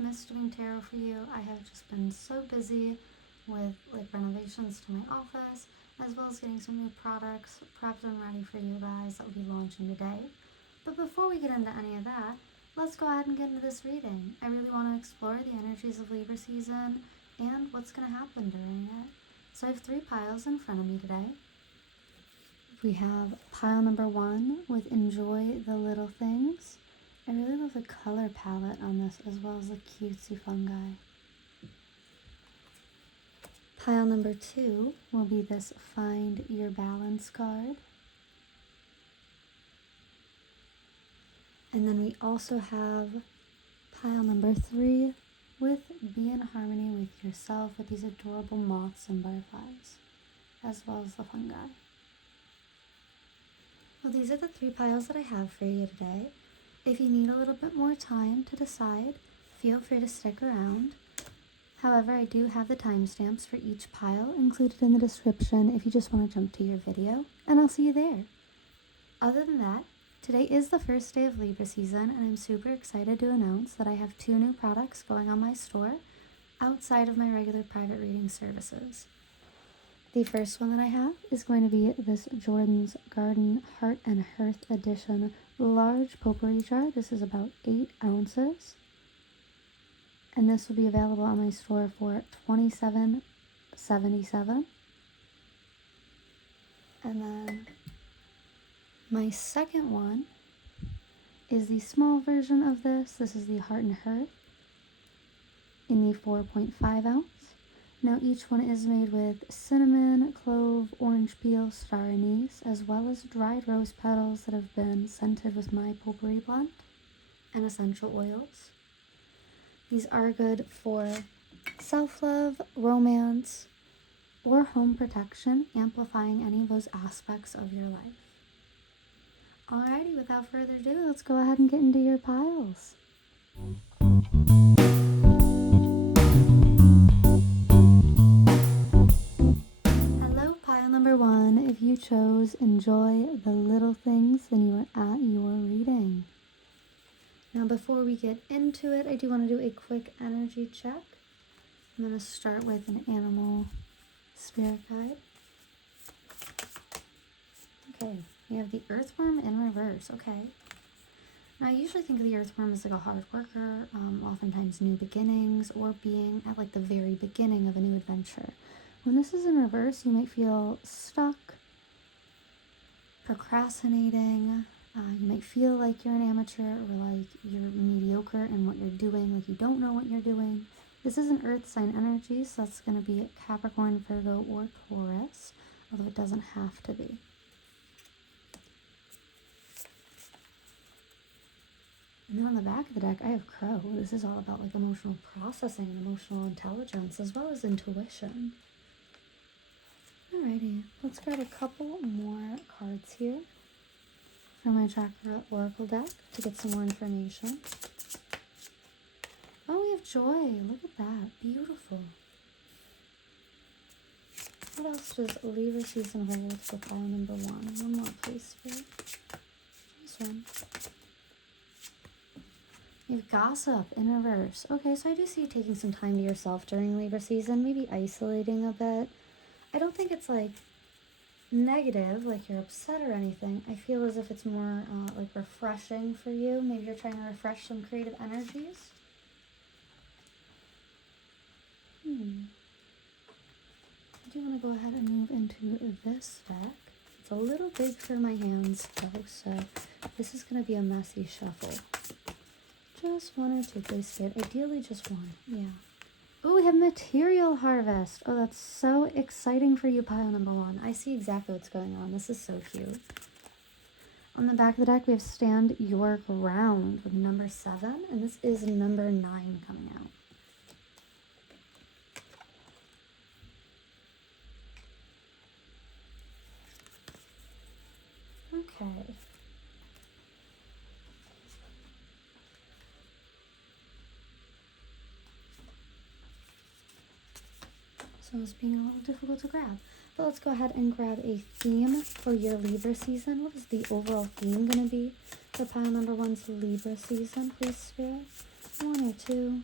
missed doing tarot for you. I have just been so busy with like renovations to my office, as well as getting some new products prepped and ready for you guys that will be launching today. But before we get into any of that, let's go ahead and get into this reading. I really want to explore the energies of Libra season and what's going to happen during it. So I have 3 piles in front of me today. We have pile number 1 with Enjoy the Little Things. I really love the color palette on this, as well as the cutesy fungi. Pile number 2 will be this Find Your Balance card. And then we also have pile number 3 with Be in Harmony with Yourself, with these adorable moths and butterflies, as well as the fungi. Well, these are the 3 piles that I have for you today. If you need a little bit more time to decide, feel free to stick around. However, I do have the timestamps for each pile included in the description if you just want to jump to your video, and I'll see you there. Other than that, today is the first day of Libra season, and I'm super excited to announce that I have 2 new products going on my store outside of my regular private reading services. The first one that I have is going to be this Jordan's Garden Heart and Hearth Edition large potpourri jar. This is about 8 ounces. And this will be available on my store for $27.77. And then my second one is the small version of this. This is the Heart and Hearth in the 4.5 ounce. Now each one is made with cinnamon, clove, orange peel, star anise, as well as dried rose petals that have been scented with my potpourri blend and essential oils. These are good for self-love, romance, or home protection, amplifying any of those aspects of your life. Alrighty, without further ado, let's go ahead and get into your piles. Hello, pile number 1. If you chose Enjoy the Little Things, then you are at your reading. Now, before we get into it, I do want to do a quick energy check. I'm going to start with an animal spirit guide. Okay, we have the earthworm in reverse. Okay. Now, I usually think of the earthworm as like a hard worker, oftentimes new beginnings, or being at like the very beginning of a new adventure. When this is in reverse, you might feel stuck, procrastinating. You might feel like you're an amateur, or like you're mediocre in what you're doing, like you don't know what you're doing. This is an earth sign energy, so that's going to be Capricorn, Virgo, or Taurus, although it doesn't have to be. And then on the back of the deck, I have Crow. This is all about like emotional processing and emotional intelligence, as well as intuition. Alrighty, let's grab a couple more cards here from my Chakra Oracle deck to get some more information. Oh, we have Joy. Look at that. Beautiful. What else does Libra season hold for pile number 1? One more, please, Spirit. This one. You have Gossip in reverse. Okay, so I do see you taking some time to yourself during Libra season, maybe isolating a bit. I don't think it's like negative, like you're upset or anything. I feel as if it's more like refreshing for you. Maybe you're trying to refresh some creative energies. I do want to go ahead and move into this deck. It's a little big for my hands though, so this is going to be a messy shuffle. Just 1 or 2, please, Spirit. Ideally just 1. Yeah. Oh, we have Material Harvest. Oh, that's so exciting for you, pile number 1. I see exactly what's going on. This is so cute. On the back of the deck, we have Stand Your Ground with number 7, and this is number 9 coming out. Okay. So it's being a little difficult to grab. But let's go ahead and grab a theme for your Libra season. What is the overall theme going to be for pile number 1's Libra season, please, Spirit? 1 or 2.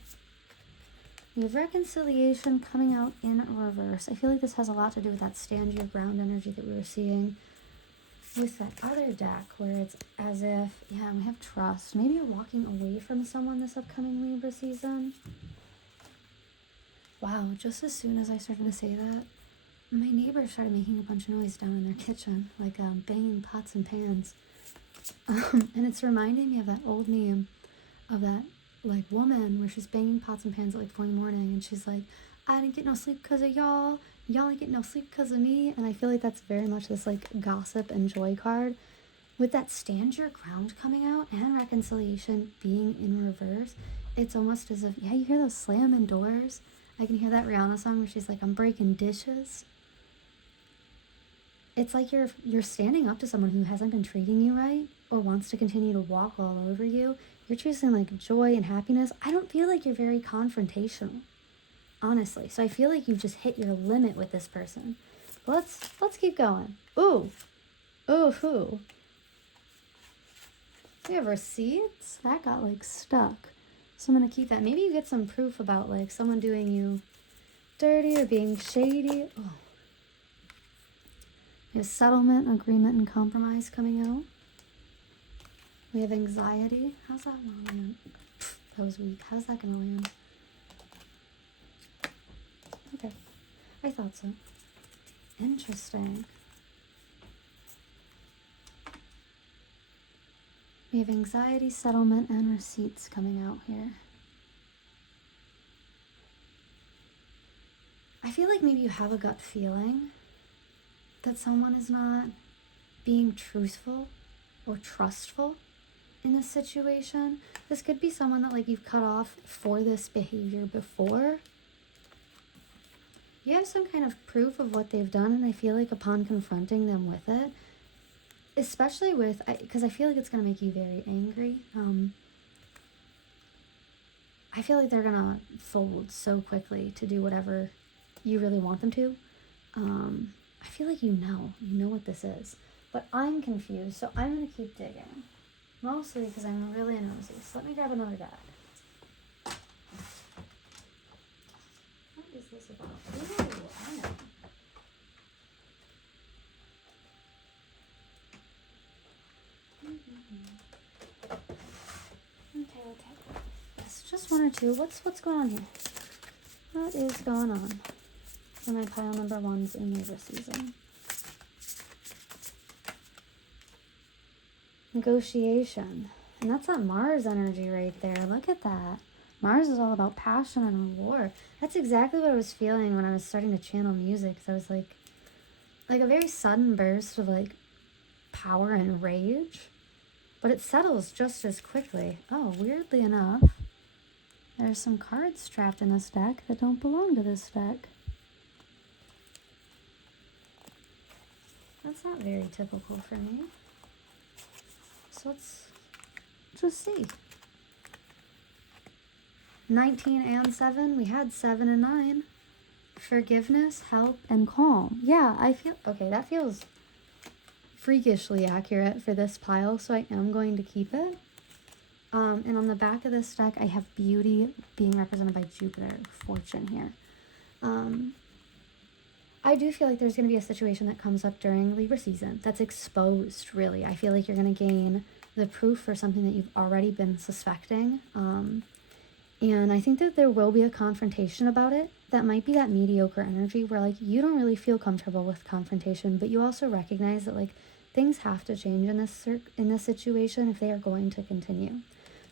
We have reconciliation coming out in reverse. I feel like this has a lot to do with that stand your ground energy that we were seeing with that other deck, where it's as if, yeah, we have trust. Maybe you're walking away from someone this upcoming Libra season. Wow, just as soon as I started to say that, my neighbor started making a bunch of noise down in their kitchen, like banging pots and pans. And it's reminding me of that old meme of that like woman where she's banging pots and pans at like 4 in the morning, and she's like, I didn't get no sleep because of y'all ain't get no sleep because of me. And I feel like that's very much this like gossip and joy card with that stand your ground coming out and reconciliation being in reverse. It's almost as if, yeah, you hear those slamming doors. I can hear that Rihanna song where she's like, I'm breaking dishes. It's like you're standing up to someone who hasn't been treating you right or wants to continue to walk all over you. You're choosing like joy and happiness. I don't feel like you're very confrontational, honestly. So I feel like you've just hit your limit with this person. Let's keep going. Ooh. We have receipts. That got like stuck. So I'm going to keep that. Maybe you get some proof about like someone doing you dirty or being shady. Oh. We have settlement, agreement, and compromise coming out. We have anxiety. How's that one land? That was weak. How's that going to land? Okay. I thought so. Interesting. We have anxiety, settlement, and receipts coming out here. I feel like maybe you have a gut feeling that someone is not being truthful or trustful in this situation. This could be someone that like you've cut off for this behavior before. You have some kind of proof of what they've done, and I feel like upon confronting them with it, especially with, because I feel like it's going to make you very angry. I feel like they're going to fold so quickly to do whatever you really want them to. I feel like you know what this is. But I'm confused, so I'm going to keep digging. Mostly because I'm really nosy. So let me grab another deck. What is this about? Ooh, I know. Okay. Yes, just one or two. What's going on here? What is going on for my pile number ones in Libra season? Negotiation. And that's that Mars energy right there. Look at that. Mars is all about passion and war. That's exactly what I was feeling when I was starting to channel music. So I was like a very sudden burst of like power and rage. But it settles just as quickly. Oh, weirdly enough, there's some cards trapped in this deck that don't belong to this deck. That's not very typical for me. So let's just see. 19 and 7. We had 7 and 9. Forgiveness, help, and calm. Yeah, I feel... Okay, that feels freakishly accurate for this pile, so I am going to keep it. And on the back of this deck, I have beauty being represented by Jupiter, fortune here. I do feel like there's going to be a situation that comes up during Libra season that's exposed, really. I feel like you're going to gain the proof for something that you've already been suspecting. And I think that there will be a confrontation about it. That might be that mediocre energy where, like, you don't really feel comfortable with confrontation, but you also recognize that, like, things have to change in this situation if they are going to continue.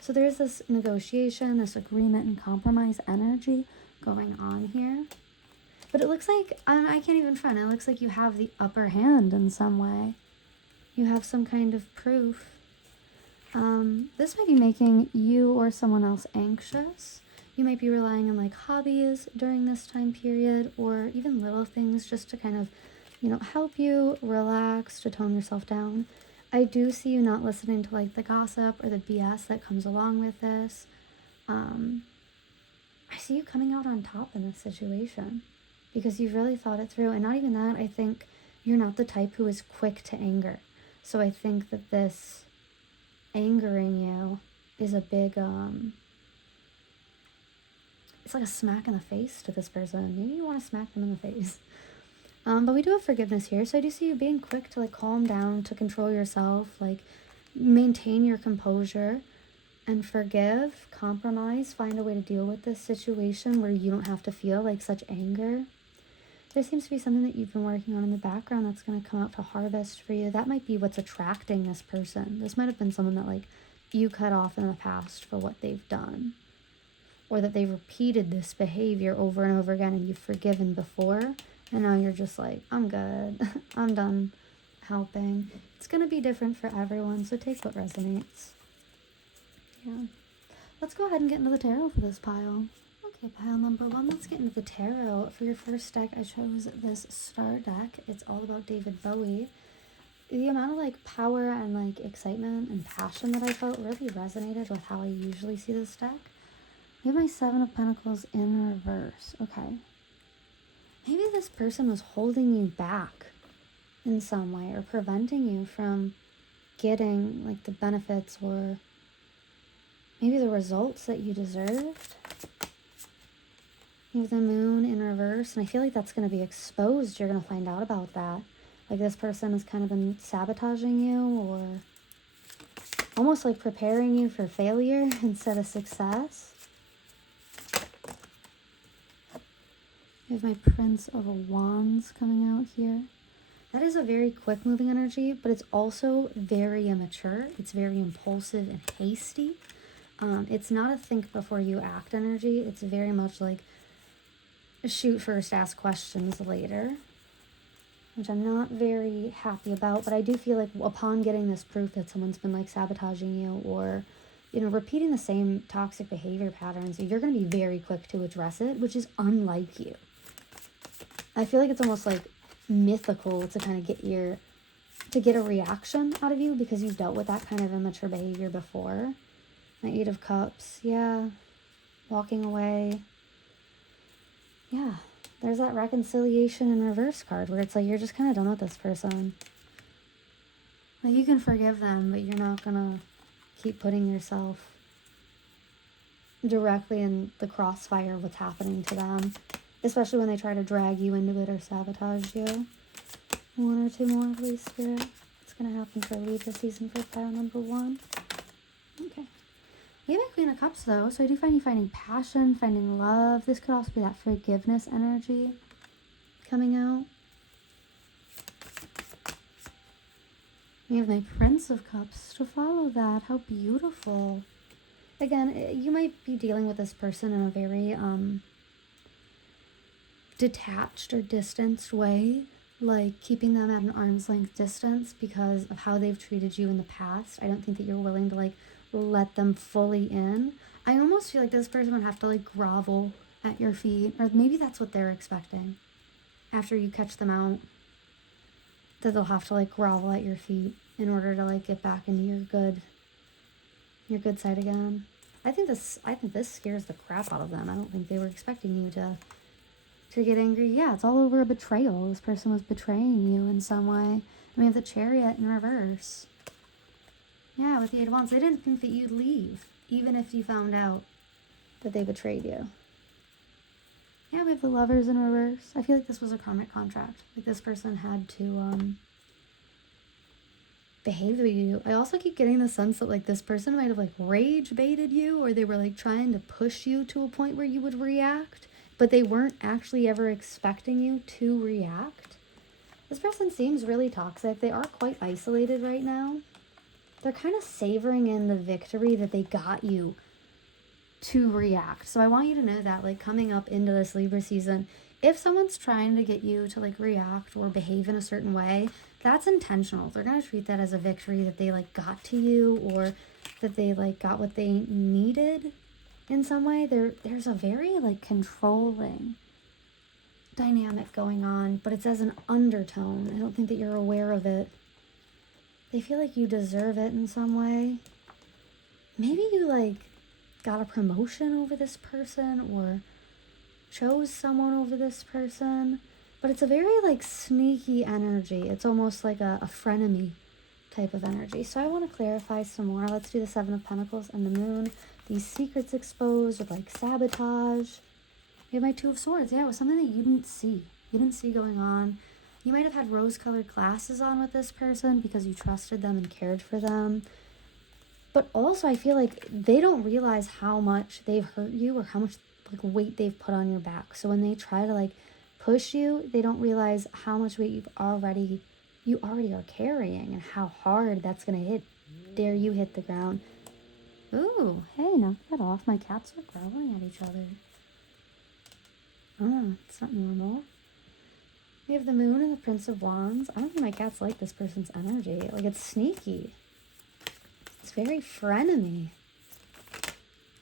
So there's this negotiation, this agreement and compromise energy going on here. But it looks like, I can't even front, it looks like you have the upper hand in some way. You have some kind of proof. This might be making you or someone else anxious. You might be relying on like hobbies during this time period, or even little things just to kind of, help you relax, to tone yourself down. I do see you not listening to like the gossip or the BS that comes along with this. I see you coming out on top in this situation because you've really thought it through. And not even that, I think you're not the type who is quick to anger. So I think that this angering you is a big it's like a smack in the face to this person. Maybe you want to smack them in the face. But we do have forgiveness here. So I do see you being quick to like calm down, to control yourself, like maintain your composure and forgive, compromise, find a way to deal with this situation where you don't have to feel like such anger. There seems to be something that you've been working on in the background that's going to come out to harvest for you. That might be what's attracting this person. This might have been someone that like you cut off in the past for what they've done, or that they've repeated this behavior over and over again and you've forgiven before, and now you're just like, I'm good. I'm done helping. It's going to be different for everyone, so take what resonates. Yeah. Let's go ahead and get into the tarot for this pile. Okay, pile number 1, let's get into the tarot. For your first deck, I chose this star deck. It's all about David Bowie. The amount of like power and like excitement and passion that I felt really resonated with how I usually see this deck. We have my 7 of Pentacles in reverse. Okay. Maybe this person was holding you back in some way or preventing you from getting like the benefits or maybe the results that you deserved. You have the Moon in reverse, and I feel like that's going to be exposed. You're going to find out about that. Like this person has kind of been sabotaging you or almost like preparing you for failure instead of success. You have my Prince of Wands coming out here. That is a very quick moving energy, but it's also very immature. It's very impulsive and hasty. It's not a think before you act energy. It's very much like shoot first, ask questions later, which I'm not very happy about. But I do feel like upon getting this proof that someone's been like sabotaging you or, you know, repeating the same toxic behavior patterns, you're going to be very quick to address it, which is unlike you. I feel like it's almost like mythical to kind of get a reaction out of you because you've dealt with that kind of immature behavior before. The 8 of Cups, yeah, walking away. Yeah, there's that reconciliation in reverse card where it's like you're just kind of done with this person. Like you can forgive them, but you're not gonna keep putting yourself directly in the crossfire of what's happening to them, especially when they try to drag you into it or sabotage you. 1 or 2 more, please, Spirit. What's gonna happen for Libra season for pile number 1? Okay. We have a Queen of Cups, though, so I do find you finding passion, finding love. This could also be that forgiveness energy coming out. We have my Prince of Cups to follow that. How beautiful. Again, you might be dealing with this person in a very detached or distanced way, like keeping them at an arm's length distance because of how they've treated you in the past. I don't think that you're willing to, like, let them fully in. I almost feel like this person would have to like grovel at your feet, or maybe that's what they're expecting after you catch them out, that they'll have to like grovel at your feet in order to like get back into your good side again. I think this scares the crap out of them. I don't think they were expecting you to get angry. Yeah, it's all over a betrayal. This person was betraying you in some way. And we have the Chariot in reverse. Yeah, with the 8 of Wands, they didn't think that you'd leave, even if you found out that they betrayed you. Yeah, we have the Lovers in reverse. I feel like this was a karmic contract. Like this person had to behave with you. I also keep getting the sense that like this person might have like rage baited you, or they were like trying to push you to a point where you would react, but they weren't actually ever expecting you to react. This person seems really toxic. They are quite isolated right now. They're kind of savoring in the victory that they got you to react. So I want you to know that, like, coming up into this Libra season, if someone's trying to get you to, like, react or behave in a certain way, that's intentional. They're going to treat that as a victory that they, like, got to you, or that they, like, got what they needed in some way. There's a very, like, controlling dynamic going on, but it's as an undertone. I don't think that you're aware of it. They feel like you deserve it in some way. Maybe you, like, got a promotion over this person or chose someone over this person. But it's a very, like, sneaky energy. It's almost like a frenemy type of energy. So I want to clarify some more. Let's do the 7 of Pentacles and the Moon. These secrets exposed or, like, sabotage. We have my Two of Swords. Yeah, it was something that you didn't see. You didn't see going on. You might have had rose-colored glasses on with this person because you trusted them and cared for them. But also, I feel like they don't realize how much they've hurt you or how much like weight they've put on your back. So when they try to like push you, they don't realize how much weight you already are carrying and how hard that's gonna hit. Dare you hit the ground? Ooh, hey, knock that off. My cats are growling at each other. Oh, it's not normal. We have the Moon and the Prince of Wands. I don't think my cats like this person's energy. Like, it's sneaky. It's very frenemy.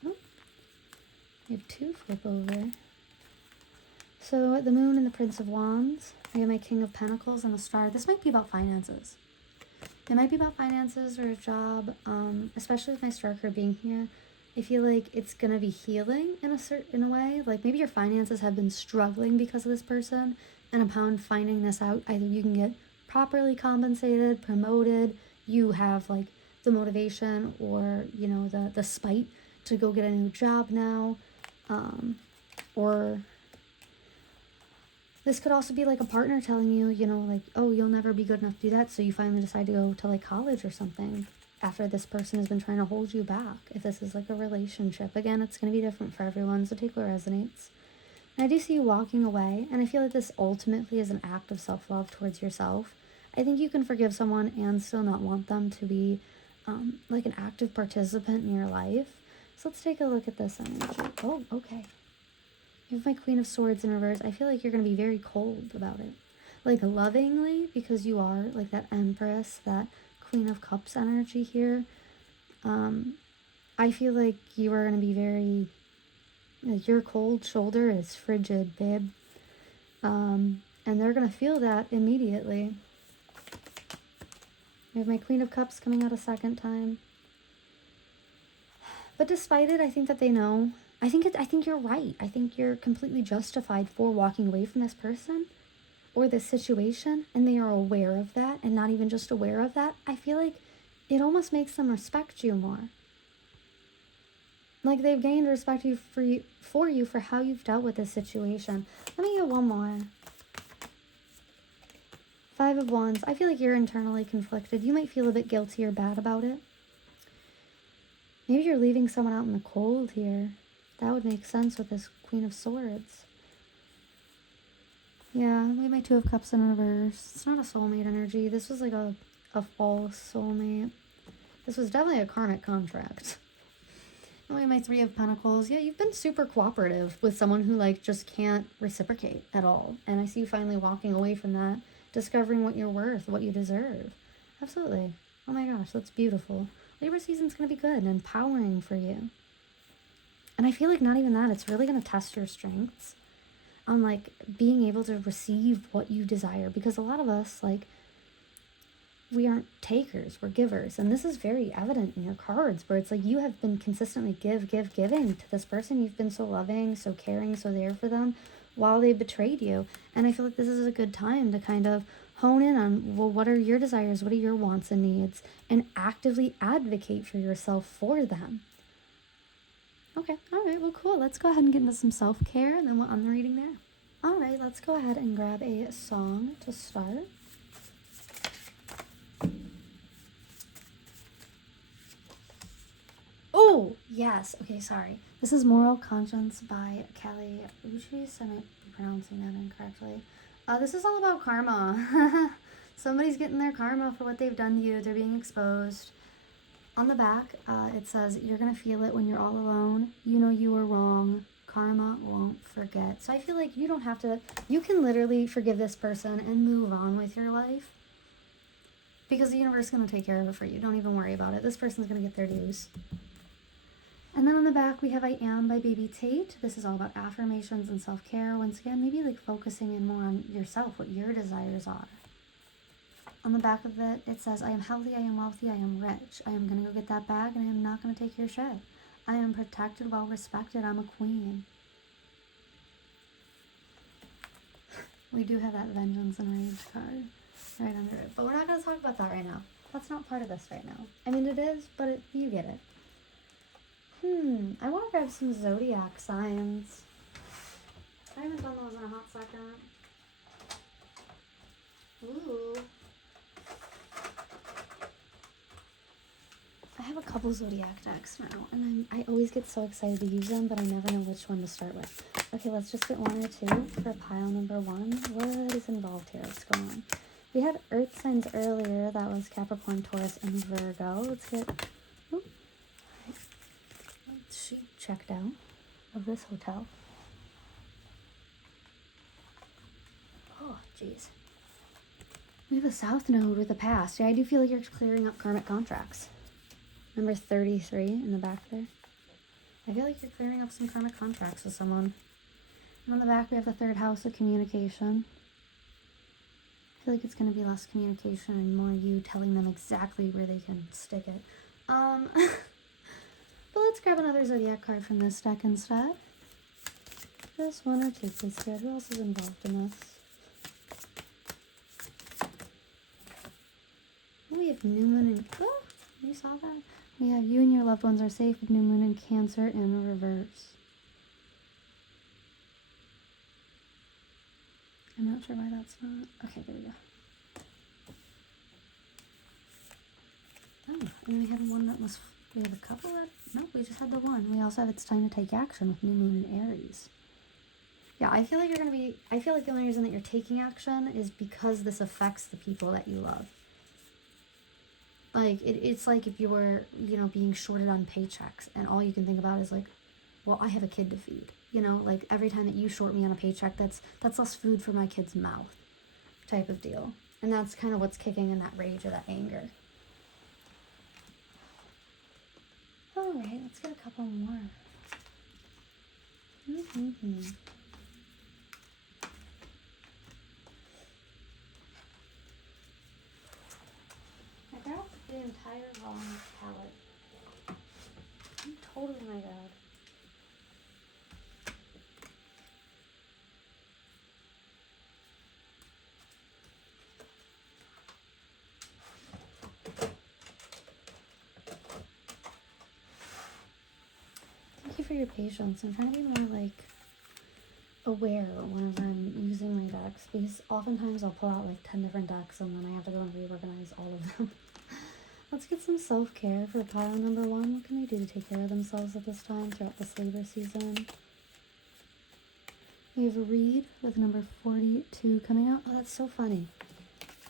Oh, we have 2 flip over. So, the Moon and the Prince of Wands. We have my King of Pentacles and the Star. This might be about finances. It might be about finances or a job, especially with my star card being here. I feel like it's going to be healing in a way. Like, maybe your finances have been struggling because of this person, and upon finding this out, either you can get properly compensated, promoted, you have like the motivation or, you know, the spite to go get a new job now, or this could also be like a partner telling you, you know, like, oh, you'll never be good enough to do that, so you finally decide to go to like college or something after this person has been trying to hold you back. If this is like a relationship, again, it's going to be different for everyone, so take what resonates. And I do see you walking away, and I feel like this ultimately is an act of self-love towards yourself. I think you can forgive someone and still not want them to be like an active participant in your life. So let's take a look at this energy. Oh, okay. You have my Queen of Swords in reverse. I feel like you're going to be very cold about it. Like, lovingly, because you are like that Empress, that Queen of Cups energy here. I feel like you are going to be very... Like, your cold shoulder is frigid, babe. And they're going to feel that immediately. I have my Queen of Cups coming out a second time. But despite it, I think that they know. I think you're right. I think you're completely justified for walking away from this person or this situation, and they are aware of that, and not even just aware of that. I feel like it almost makes them respect you more. Like, they've gained respect for you for how you've dealt with this situation. Let me get one more. 5 of Wands. I feel like you're internally conflicted. You might feel a bit guilty or bad about it. Maybe you're leaving someone out in the cold here. That would make sense with this Queen of Swords. Yeah, we have my 2 of Cups in reverse. It's not a soulmate energy. This was like a false soulmate. This was definitely a karmic contract. And we have my 3 of Pentacles. Yeah, you've been super cooperative with someone who like just can't reciprocate at all. And I see you finally walking away from that, discovering what you're worth, what you deserve. Absolutely. Oh my gosh, that's beautiful. Libra season's going to be good and empowering for you. And I feel like not even that, it's really going to test your strengths on like being able to receive what you desire. Because a lot of us, like, we aren't takers, we're givers. And this is very evident in your cards, where it's like you have been consistently giving to this person. You've been so loving, so caring, so there for them while they betrayed you. And I feel like this is a good time to kind of hone in on, well, what are your desires? What are your wants and needs? And actively advocate for yourself for them. Okay, all right, well, cool. Let's go ahead and get into some self-care, and then we'll end the reading there. All right, let's go ahead and grab a song to start. Oh, yes. Okay, sorry. This is Moral Conscience by Kelly Uchis. I might be pronouncing that incorrectly. This is all about karma. Somebody's getting their karma for what they've done to you. They're being exposed. On the back, it says, you're going to feel it when you're all alone. You know you were wrong. Karma won't forget. So I feel like you don't have to, you can literally forgive this person and move on with your life. Because the universe is going to take care of it for you. Don't even worry about it. This person's going to get their dues. And then on the back, we have I Am by Baby Tate. This is all about affirmations and self-care. Once again, maybe like focusing in more on yourself, what your desires are. On the back of it, it says, I am healthy, I am wealthy, I am rich. I am going to go get that bag, and I am not going to take your shit. I am protected, well respected, I'm a queen. We do have that Vengeance and Rage card right under it. But we're not going to talk about that right now. That's not part of this right now. I mean, it is, but you get it. I want to grab some zodiac signs. I haven't done those in a hot second. Ooh. I have a couple zodiac decks now, and I always get so excited to use them, but I never know which one to start with. Okay, let's just get one or two for pile number one. What is involved here? What's going on? We had earth signs earlier. That was Capricorn, Taurus, and Virgo. Let's get sheet checked out of this hotel. Oh, jeez. We have a south node with a past. Yeah, I do feel like you're clearing up karmic contracts. Number 33 in the back there. I feel like you're clearing up some karmic contracts with someone. And on the back we have the third house of communication. I feel like it's going to be less communication and more you telling them exactly where they can stick it. But let's grab another zodiac card from this deck instead. Just one or two, please, Spirit. Who else is involved in this? We have new moon and... Oh, you saw that? We have you and your loved ones are safe with new moon in Cancer in reverse. I'm not sure why that's not... Okay, there we go. Oh, and we had one that was... We have a couple that... Nope, we just had the one. We also have it's time to take action with new moon in Aries. Yeah, I feel like you're going to be... I feel like the only reason that you're taking action is because this affects the people that you love. Like, it's like if you were, you know, being shorted on paychecks and all you can think about is like, well, I have a kid to feed. You know, like every time that you short me on a paycheck, that's less food for my kid's mouth type of deal. And that's kind of what's kicking in that rage or that anger. All right, let's get a couple more. I grabbed the entire wrong palette. I'm totally my bad. Thank you for your patience. I'm trying to be more like aware whenever I'm using my decks, because oftentimes I'll pull out like 10 different decks and then I have to go and reorganize all of them. Let's get some self-care for pile number one. What can they do to take care of themselves at this time throughout this Libra season? We have a read with number 42 coming out. Oh, that's so funny,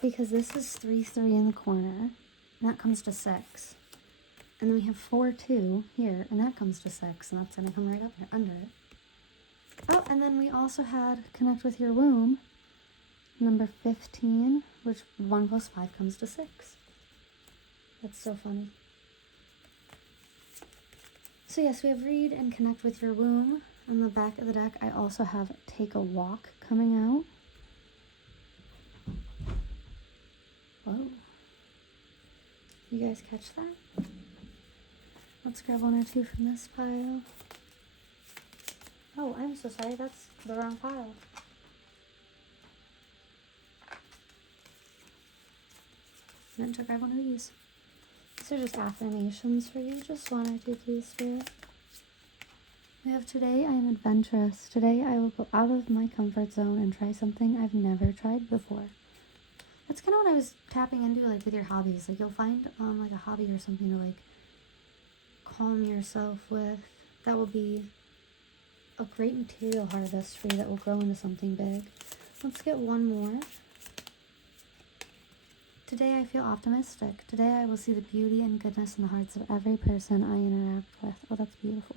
because this is 3-3 in the corner, and that comes to 6. And then we have 4-2 here, and that comes to 6, and that's going to come right up here under it. Oh, and then we also had Connect with Your Womb, number 15, which 1 + 5 comes to 6. That's so funny. So yes, we have Read and Connect with Your Womb. On the back of the deck, I also have Take a Walk coming out. Whoa. You guys catch that? Let's grab one or two from this pile. Oh, I'm so sorry. That's the wrong pile. Meant to grab one of these. These are just affirmations for you. Just one or two, please, Spirit. We have today I am adventurous. Today I will go out of my comfort zone and try something I've never tried before. That's kind of what I was tapping into, like with your hobbies. Like you'll find like a hobby or something to like calm yourself with. That will be a great material harvest for you that will grow into something big. Let's get one more. Today I feel optimistic. Today I will see the beauty and goodness in the hearts of every person I interact with. Oh, that's beautiful.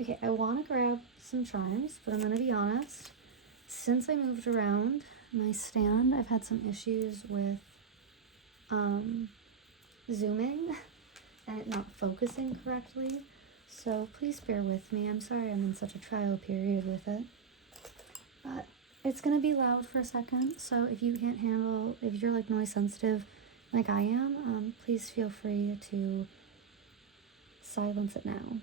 Okay, I want to grab some charms, but I'm going to be honest. Since I moved around my stand, I've had some issues with zooming and it not focusing correctly. So please bear with me. I'm sorry I'm in such a trial period with it. But it's going to be loud for a second, so if you can't handle, if you're like noise sensitive like I am, please feel free to silence it now.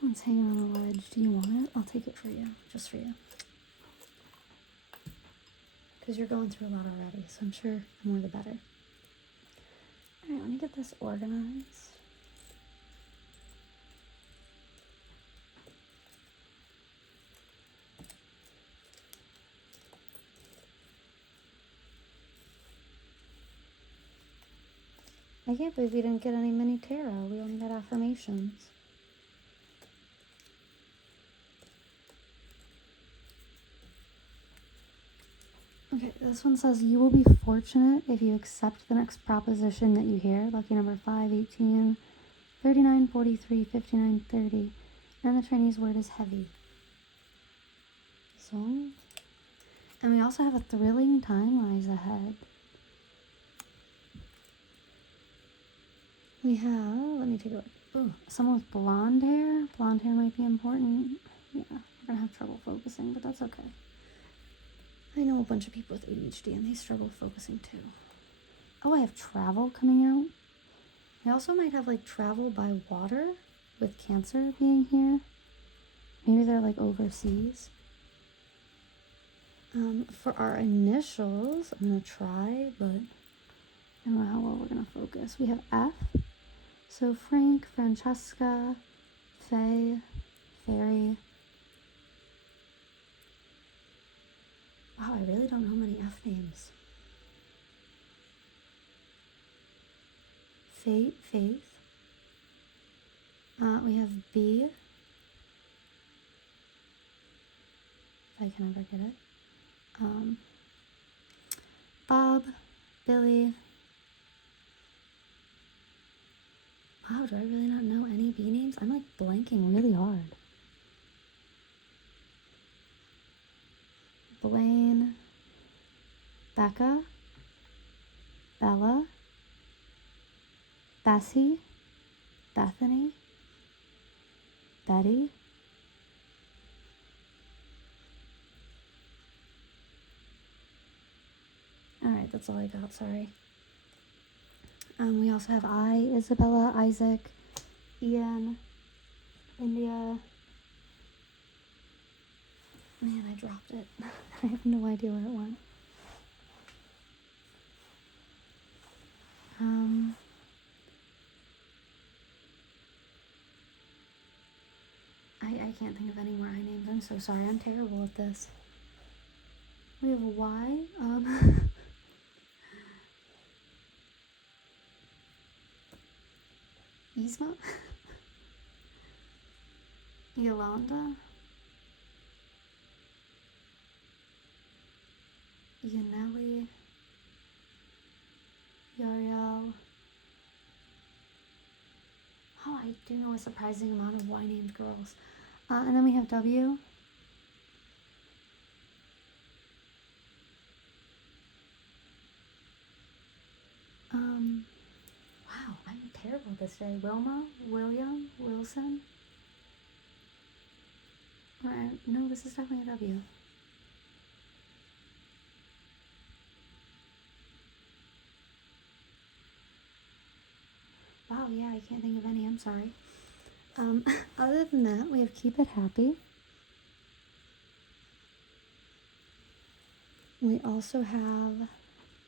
One's hanging on a ledge. Do you want it? I'll take it for you, just for you. Because you're going through a lot already, so I'm sure the more the better. me get this organized. I can't believe we didn't get any mini tarot. We only got affirmations. Okay, this one says, you will be fortunate if you accept the next proposition that you hear. Lucky number 5, 18, 39, 43, 59, 30. And the Chinese word is heavy. So, and we also have a thrilling time lies ahead. We have, let me take a look. Oh, someone with blonde hair. Blonde hair might be important. Yeah, we're going to have trouble focusing, but that's okay. I know a bunch of people with ADHD and they struggle focusing too. Oh, I have travel coming out. I also might have like travel by water with Cancer being here. Maybe they're like overseas. For our initials, I'm going to try, but I don't know how well we're going to focus. We have F. So Frank, Francesca, Faye, Fairy. Wow, I really don't know many F names. Fate, Faith. We have B. If I can ever get it. Bob, Billy. Wow, do I really not know any B names? I'm like blanking really hard. Blaine, Becca, Bella, Bessie, Bethany, Betty, alright, that's all I got, sorry. We also have Isabella, Isaac, Ian, India. Man, I dropped it. I have no idea where it went. I can't think of any more I names. I'm so sorry. I'm terrible at this. We have a Y. Yzma? Yolanda? Yanelli? Yariel? Oh, I do know a surprising amount of Y-named girls. And then we have W. Wow, I'm terrible this day. Wilma, William, Wilson. Right, no, this is definitely a W. Wow, yeah, I can't think of any, I'm sorry. Other than that, we have Keep It Happy. We also have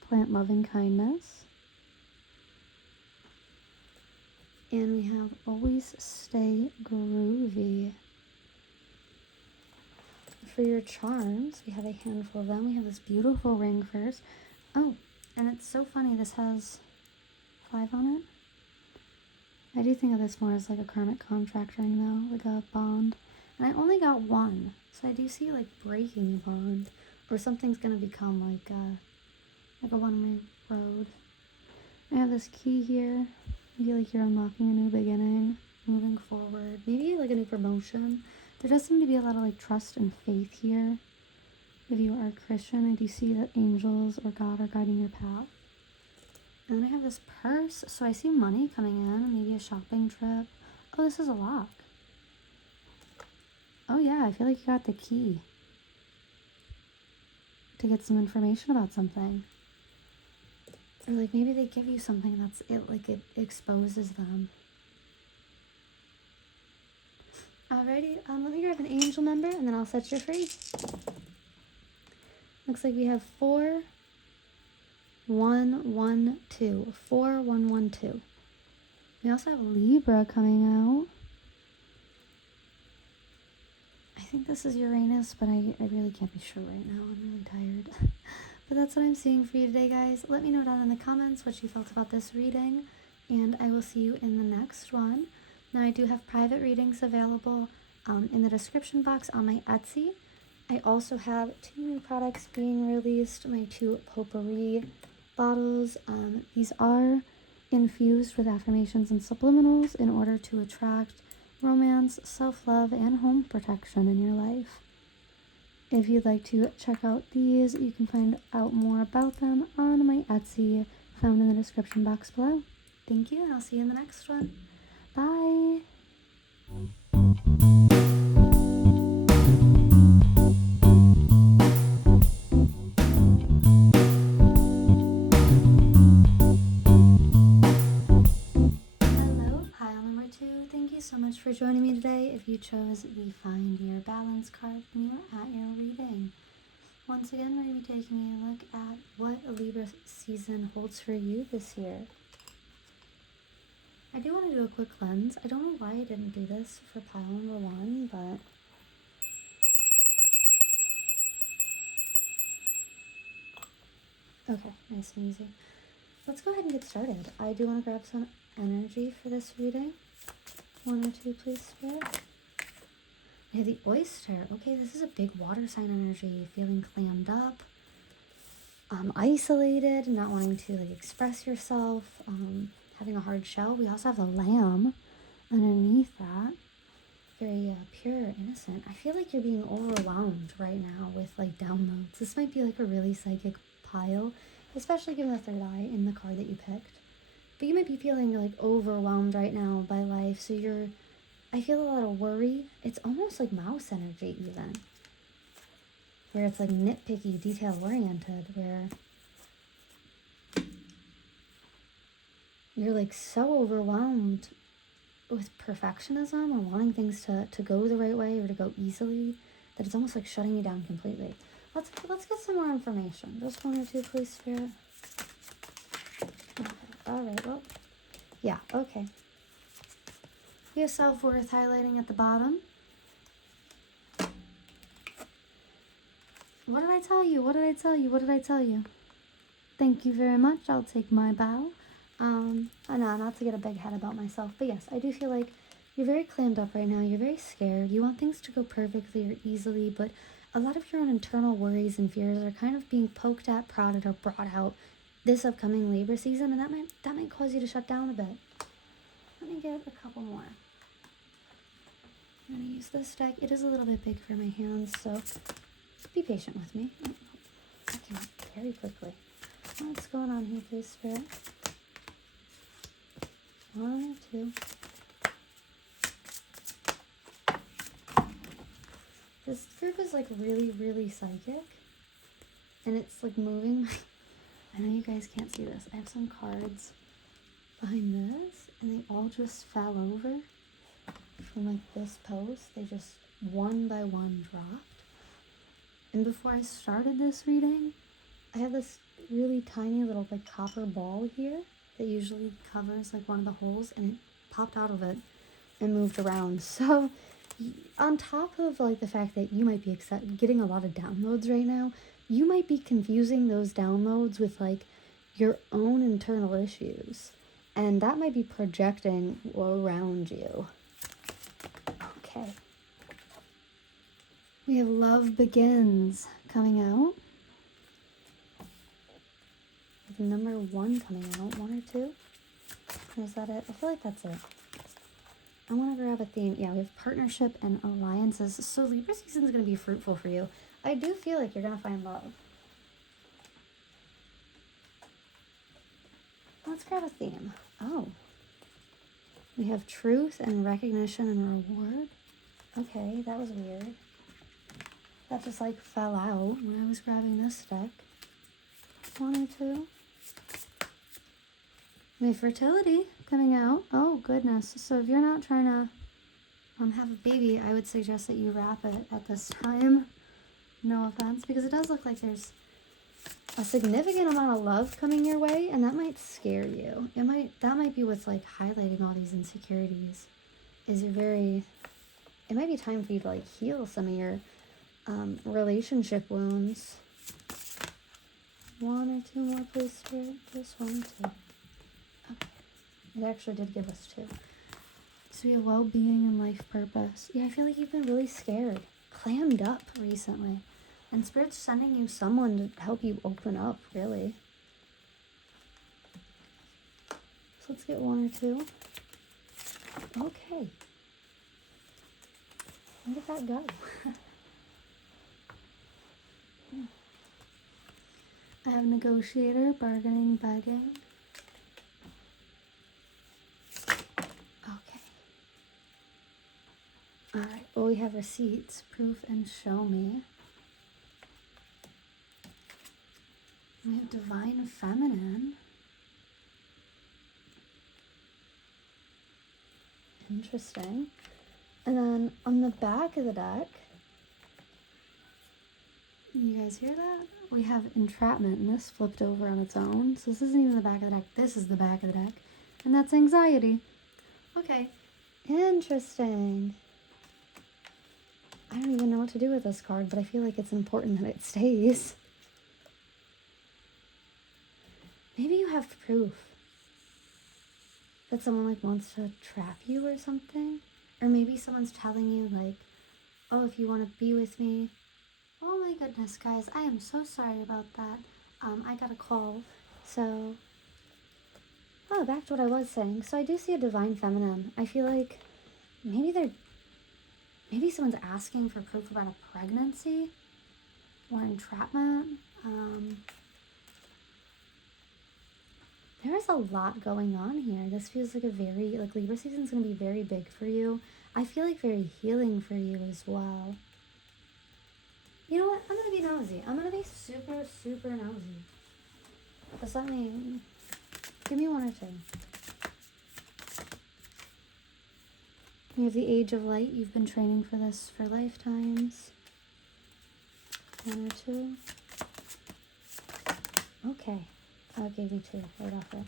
Plant Loving Kindness. And we have Always Stay Groovy. For your charms, we have a handful of them. We have this beautiful ring first. Oh, and it's so funny, this has 5 on it. I do think of this more as like a karmic contract ring though, like a bond. And I only got 1, so I do see like breaking a bond, or something's gonna become like a one-way road. I have this key here. Maybe like you're unlocking a new beginning, moving forward, maybe like a new promotion. There does seem to be a lot of like trust and faith here. If you are a Christian, I do see that angels or God are guiding your path. And then I have this purse, so I see money coming in, maybe a shopping trip. Oh, this is a lock. Oh yeah, I feel like you got the key to get some information about something. Or like maybe they give you something that's it exposes them. Alrighty, let me grab an angel number and then I'll set you free. Looks like we have 4, 112. 4112. We also have Libra coming out. I think this is Uranus, but I really can't be sure right now. I'm really tired. But that's what I'm seeing for you today, guys. Let me know down in the comments what you felt about this reading, and I will see you in the next one. Now, I do have private readings available in the description box on my Etsy. I also have 2 new products being released, my 2 potpourri bottles. These are infused with affirmations and subliminals in order to attract romance, self-love, and home protection in your life. If you'd like to check out these, you can find out more about them on my Etsy, found in the description box below. Thank you, and I'll see you in the next one. Bye! So much for joining me today. If you chose the Find Your Balance card, then you are at your reading. Once again, we're going to be taking a look at what a Libra season holds for you this year. I do want to do a quick cleanse. I don't know why I didn't do this for pile number 1, but okay, nice and easy. Let's go ahead and get started. I do want to grab some energy for this reading. 1 or 2, please, Spirit. We have the oyster. Okay, this is a big water sign energy. Feeling clammed up, isolated, not wanting to express yourself, having a hard shell. We also have the lamb underneath that. Very pure, innocent. I feel like you're being overwhelmed right now with downloads. This might be a really psychic pile, especially given the third eye in the card that you picked. But you might be feeling overwhelmed right now by life. So I feel a lot of worry. It's almost like mouse energy even. Where it's nitpicky, detail oriented, where you're so overwhelmed with perfectionism or wanting things to go the right way or to go easily that it's almost shutting you down completely. Let's get some more information. Just 1 or 2, please, Spirit. All right, well, yeah, okay. You have self-worth highlighting at the bottom. What did I tell you? What did I tell you? What did I tell you? Thank you very much. I'll take my bow. I know, not to get a big head about myself, but yes, I do feel like you're very clammed up right now. You're very scared. You want things to go perfectly or easily, but a lot of your own internal worries and fears are kind of being poked at, prodded, or brought out this upcoming Libra season, and that might cause you to shut down a bit. Let me get a couple more. I'm going to use this deck. It is a little bit big for my hands, so be patient with me. I came up very quickly. What's going on here, please, Spirit? 1 or 2. This group is really, really psychic, and it's moving. I know you guys can't see this. I have some cards behind this, and they all just fell over from this post. They just one by one dropped. And before I started this reading, I have this really tiny little copper ball here that usually covers one of the holes, and it popped out of it and moved around. So on top of the fact that you might be getting a lot of downloads right now, you might be confusing those downloads with your own internal issues, and that might be projecting around you. Okay. We have Love Begins coming out. With number 1 coming out, 1 or 2. Is that it? I feel like that's it. I want to grab a theme. Yeah, we have partnership and alliances. So Libra season is going to be fruitful for you. I do feel like you're going to find love. Let's grab a theme. Oh. We have truth and recognition and reward. Okay, that was weird. That just fell out when I was grabbing this deck. 1 or 2. We have fertility coming out. Oh, goodness. So if you're not trying to have a baby, I would suggest that you wrap it at this time. No offense, because it does look like there's a significant amount of love coming your way, and that might scare you. That might be what's like highlighting all these insecurities. It might be time for you to like heal some of your relationship wounds. 1 or 2 more, please, Spirit. Just 1 or 2. Okay. It actually did give us 2. So we have well-being and life purpose. Yeah, I feel like you've been really scared, clammed up recently. And Spirit's sending you someone to help you open up, really. So let's get 1 or 2. Okay. Where did that go? I have negotiator, bargaining, begging. Okay. Alright, well, we have receipts, proof, and show me. We have divine feminine. Interesting. And then on the back of the deck, you guys hear that? We have entrapment, and this flipped over on its own. So this isn't even the back of the deck. This is the back of the deck. And that's anxiety. Okay. Interesting. I don't even know what to do with this card, but I feel like it's important that it stays. Maybe you have proof that someone like wants to trap you or something. Or maybe someone's telling you like, oh, if you want to be with me. Oh my goodness, guys, I am so sorry about that. I got a call. So, back to what I was saying. So I do see a divine feminine. I feel like maybe someone's asking for proof about a pregnancy or entrapment. There is a lot going on here. This feels like Libra season is going to be very big for you. I feel like very healing for you as well. You know what? I'm going to be nosy. I'm going to be super, super nosy. Just give me 1 or 2. You have the Age of Light. You've been training for this for lifetimes. 1 or 2. Okay. I'll give you 2 right off it.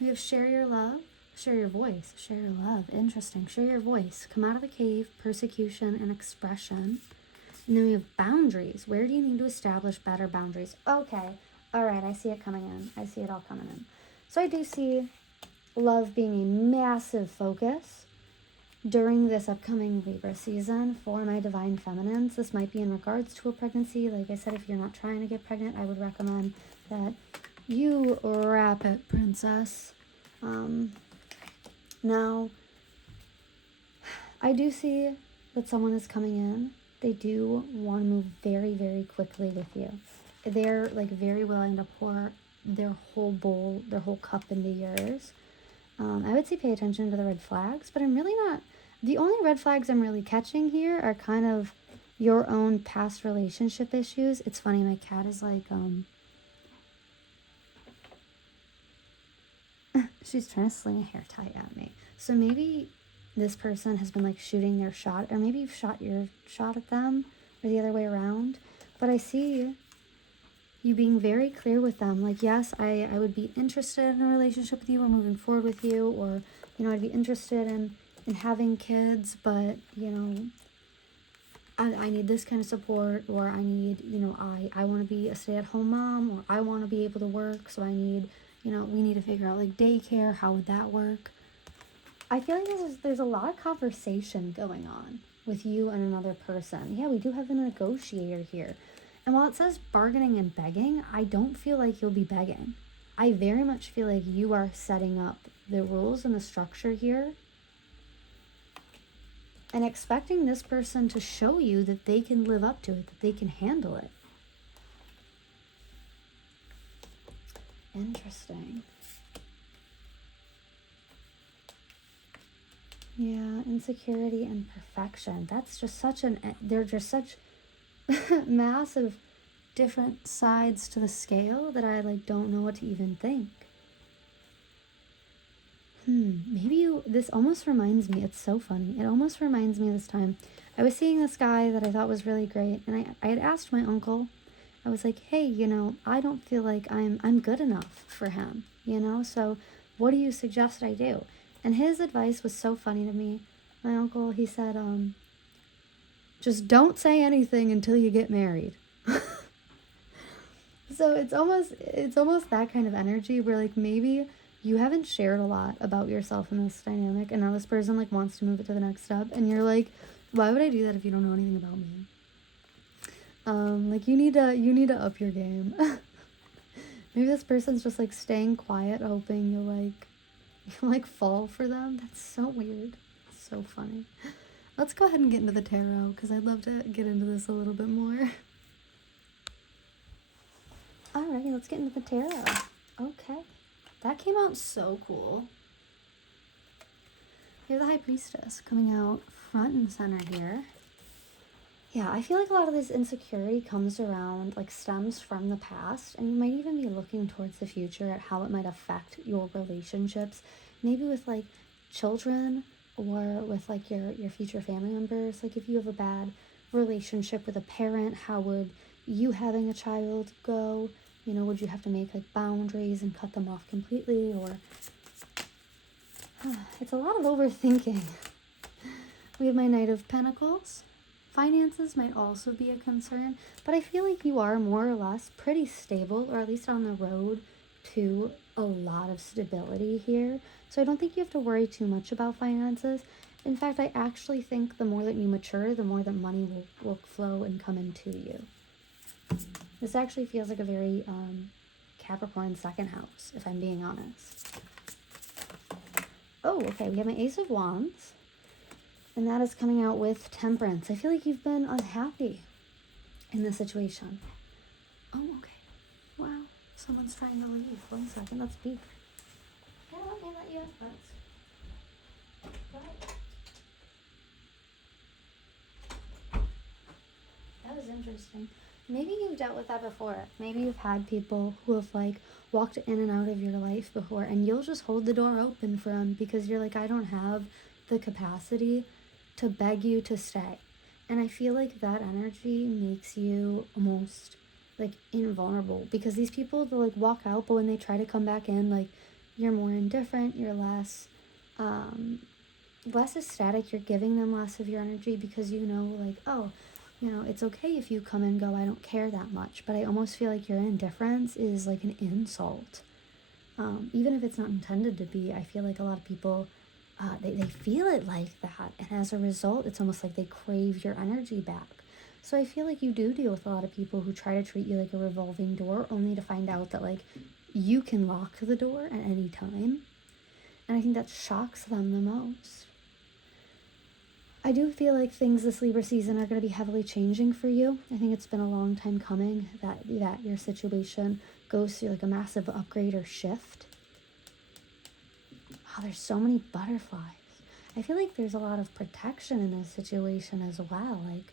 We have share your love, share your voice, share your love. Interesting. Share your voice. Come out of the cave, persecution, and expression. And then we have boundaries. Where do you need to establish better boundaries? Okay. All right. I see it coming in. I see it all coming in. So I do see love being a massive focus during this upcoming Libra season for my divine feminines. This might be in regards to a pregnancy. Like I said, if you're not trying to get pregnant, I would recommend that you wrap it, princess. Now, I do see that someone is coming in. They do want to move very, very quickly with you. They're like very willing to pour their whole bowl, their whole cup into yours. I would say pay attention to the red flags, but I'm really not. The only red flags I'm really catching here are kind of your own past relationship issues. It's funny, my cat is like, she's trying to sling a hair tie at me. So maybe this person has been like shooting their shot, or maybe you've shot your shot at them, or the other way around. But I see you being very clear with them. Like, yes, I would be interested in a relationship with you or moving forward with you, or, I'd be interested in having kids, but, I need this kind of support, or I need, I want to be a stay-at-home mom, or I want to be able to work, so I need, we need to figure out, like, daycare, how would that work? I feel like there's a lot of conversation going on with you and another person. Yeah, we do have a negotiator here. And while it says bargaining and begging, I don't feel like you'll be begging. I very much feel like you are setting up the rules and the structure here and expecting this person to show you that they can live up to it, that they can handle it. Interesting. Yeah, insecurity and perfection. That's just they're just such massive different sides to the scale that I don't know what to even think. This almost reminds me, it's so funny. It almost reminds me this time. I was seeing this guy that I thought was really great, and I had asked my uncle, I was like, hey, you know, I don't feel like I'm good enough for him, you know, so what do you suggest I do? And his advice was so funny to me. My uncle, he said, just don't say anything until you get married. So it's almost that kind of energy where like maybe you haven't shared a lot about yourself in this dynamic, and now this person like wants to move it to the next step, and you're like, why would I do that if you don't know anything about me? Like you need to up your game. Maybe this person's just like staying quiet, hoping you'll like fall for them. That's so weird. So funny. Let's go ahead and get into the tarot because I'd love to get into this a little bit more. Alrighty, let's get into the tarot. Okay. That came out so cool. We have the High Priestess coming out front and center here. Yeah, I feel like a lot of this insecurity comes around, like stems from the past, and you might even be looking towards the future at how it might affect your relationships, maybe with like children or with like your future family members. Like if you have a bad relationship with a parent, how would you having a child go? You know, would you have to make like boundaries and cut them off completely? Or it's a lot of overthinking. We have my Knight of Pentacles. Finances might also be a concern, but I feel like you are more or less pretty stable, or at least on the road to a lot of stability here. So I don't think you have to worry too much about finances. In fact, I actually think the more that you mature, the more that money will flow and come into you. This actually feels like a very Capricorn second house, if I'm being honest. Oh, okay, we have my Ace of Wands. And that is coming out with Temperance. I feel like you've been unhappy in this situation. Oh, okay. Wow. Someone's trying to leave. 1 second. Let's speak. Yeah, let me let you in first. Go ahead. That was interesting. Maybe you've dealt with that before. Maybe you've had people who have like walked in and out of your life before, and you'll just hold the door open for them because you're like, I don't have the capacity to beg you to stay. And I feel like that energy makes you almost like invulnerable, because these people, they'll like walk out, but when they try to come back in, like you're more indifferent, you're less ecstatic, you're giving them less of your energy because you know, like, oh, you know, it's okay if you come and go, I don't care that much. But I almost feel like your indifference is like an insult. Even if it's not intended to be, I feel like a lot of people, they feel it like that. And as a result, it's almost like they crave your energy back. So I feel like you do deal with a lot of people who try to treat you like a revolving door, only to find out that like you can lock the door at any time. And I think that shocks them the most. I do feel like things this Libra season are going to be heavily changing for you. I think it's been a long time coming that your situation goes through like a massive upgrade or shift. Oh, there's so many butterflies. I feel like there's a lot of protection in this situation as well. Like,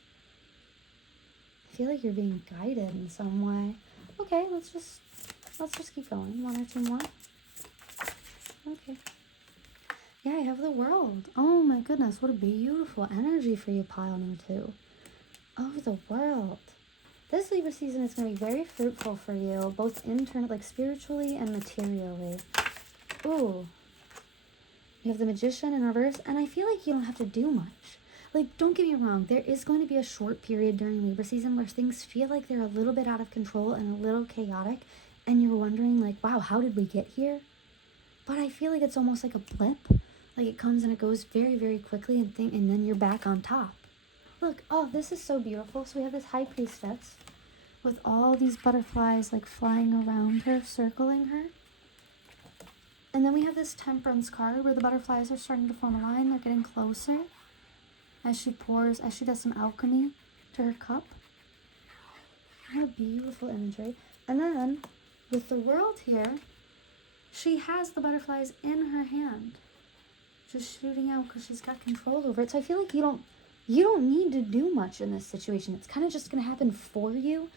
I feel like you're being guided in some way. Okay, let's just keep going. 1 or 2 more. Okay. Yeah, I have the World. Oh my goodness, what a beautiful energy for you, pile number 2. Oh, the World. This Libra season is going to be very fruitful for you, both internally, like spiritually and materially. Ooh. You have the Magician in reverse, and I feel like you don't have to do much. Like, don't get me wrong, there is going to be a short period during Libra season where things feel like they're a little bit out of control and a little chaotic, and you're wondering, like, wow, how did we get here? But I feel like it's almost like a blip. Like, it comes and it goes very, very quickly, and then you're back on top. Look, oh, this is so beautiful. So we have this High Priestess with all these butterflies, like, flying around her, circling her. And then we have this Temperance card where the butterflies are starting to form a line. They're getting closer as she does some alchemy to her cup. What a beautiful imagery. And then, with the World here, she has the butterflies in her hand, just shooting out because she's got control over it. So I feel like you don't need to do much in this situation. It's kind of just going to happen for you.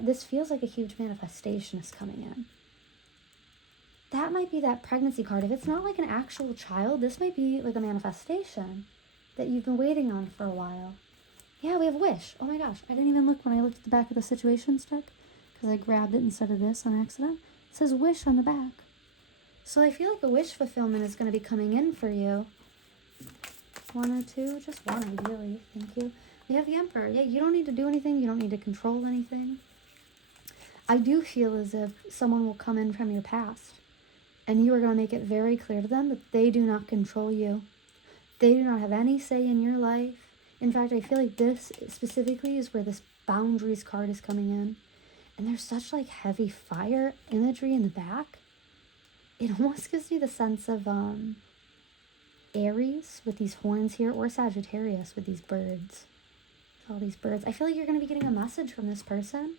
This feels like a huge manifestation is coming in. That might be that pregnancy card. If it's not like an actual child, this might be like a manifestation that you've been waiting on for a while. Yeah, we have wish. Oh my gosh. I didn't even look when I looked at the back of the situations deck because I grabbed it instead of this on accident. It says wish on the back. So I feel like a wish fulfillment is going to be coming in for you. 1 or 2? Just 1 ideally. Thank you. We have the Emperor. Yeah, you don't need to do anything. You don't need to control anything. I do feel as if someone will come in from your past and you are going to make it very clear to them that they do not control you. They do not have any say in your life. In fact, I feel like this specifically is where this boundaries card is coming in. And there's such like heavy fire imagery in the back. It almost gives me the sense of Aries with these horns here, or Sagittarius with these birds. All these birds. I feel like you're going to be getting a message from this person.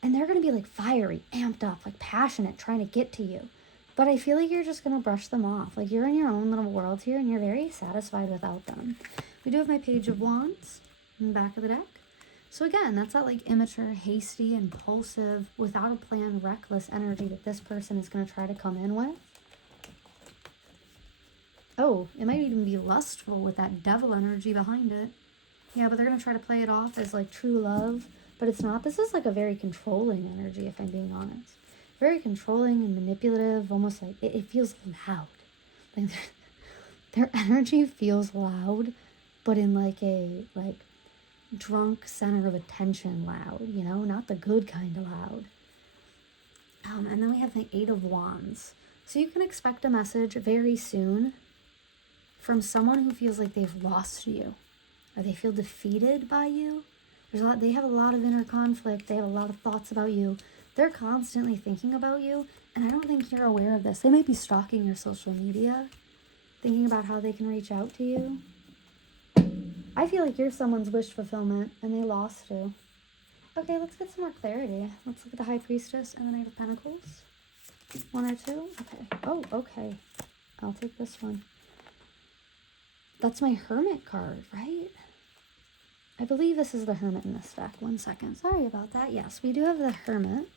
And they're going to be like fiery, amped up, like passionate, trying to get to you. But I feel like you're just going to brush them off. Like you're in your own little world here and you're very satisfied without them. We do have my Page of Wands in the back of the deck. So again, that's that like immature, hasty, impulsive, without a plan, reckless energy that this person is going to try to come in with. Oh, it might even be lustful with that devil energy behind it. Yeah, but they're going to try to play it off as like true love, but it's not. This is like a very controlling energy, if I'm being honest. Very controlling and manipulative, almost like it feels loud. Like their energy feels loud, but in like a drunk center of attention loud, you know, not the good kind of loud. And then we have the 8 of Wands. So you can expect a message very soon from someone who feels like they've lost you, or they feel defeated by you. They have a lot of inner conflict. They have a lot of thoughts about you. They're constantly thinking about you, and I don't think you're aware of this. They might be stalking your social media, thinking about how they can reach out to you. I feel like you're someone's wish fulfillment, and they lost you. Okay, let's get some more clarity. Let's look at the High Priestess and the Knight of Pentacles. 1 or 2? Okay. Oh, okay. I'll take this one. That's my Hermit card, right? I believe this is the Hermit in this deck. 1 second. Sorry about that. Yes, we do have the Hermit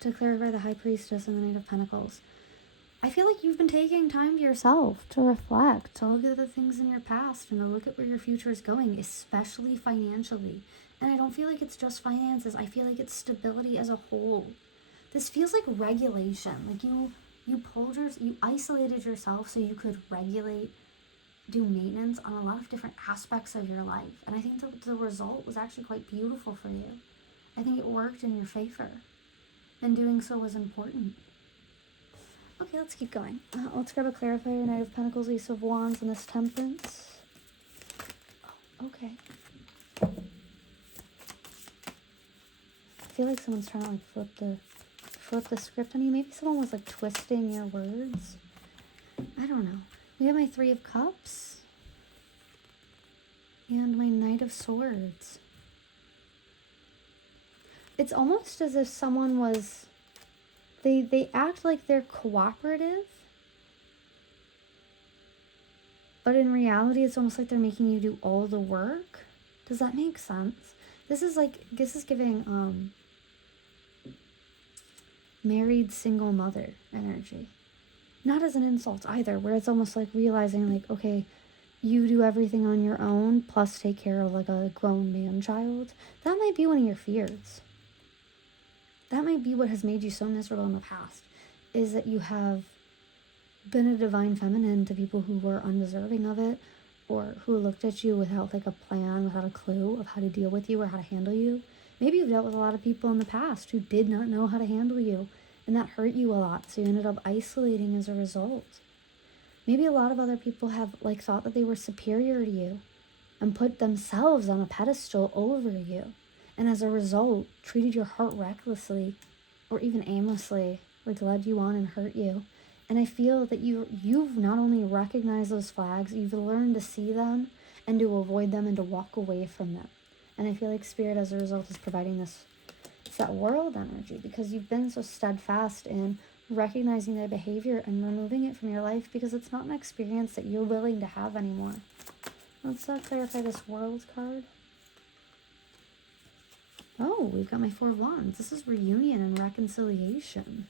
to clarify the High Priestess and the Knight of Pentacles. I feel like you've been taking time to yourself to reflect, to look at the things in your past and to look at where your future is going, especially financially. And I don't feel like it's just finances. I feel like it's stability as a whole. This feels like regulation. Like you isolated yourself so you could regulate, do maintenance on a lot of different aspects of your life. And I think the result was actually quite beautiful for you. I think it worked in your favor. And doing so was important. Okay, let's keep going. Let's grab a clarifier, Knight of Pentacles, Ace of Wands, and this Temperance. Oh, okay. I feel like someone's trying to like flip the script on you. Maybe someone was like twisting your words. I don't know. We have my 3 of Cups and my Knight of Swords. It's almost as if someone was... They act like they're cooperative, but in reality, it's almost like they're making you do all the work. Does that make sense? This is giving married single mother energy. Not as an insult either, where it's almost like realizing like, okay, you do everything on your own, plus take care of like a grown man-child. That might be one of your fears. That might be what has made you so miserable in the past, is that you have been a divine feminine to people who were undeserving of it, or who looked at you without like a plan, without a clue of how to deal with you or how to handle you. Maybe you've dealt with a lot of people in the past who did not know how to handle you, and that hurt you a lot, so you ended up isolating as a result. Maybe a lot of other people have like thought that they were superior to you and put themselves on a pedestal over you. And as a result, treated your heart recklessly or even aimlessly, like led you on and hurt you. And I feel that you've not only recognized those flags, you've learned to see them and to avoid them and to walk away from them. And I feel like Spirit, as a result, is providing this, it's that world energy, because you've been so steadfast in recognizing their behavior and removing it from your life because it's not an experience that you're willing to have anymore. Let's clarify this World card. Oh, we've got my 4 of Wands. This is reunion and reconciliation.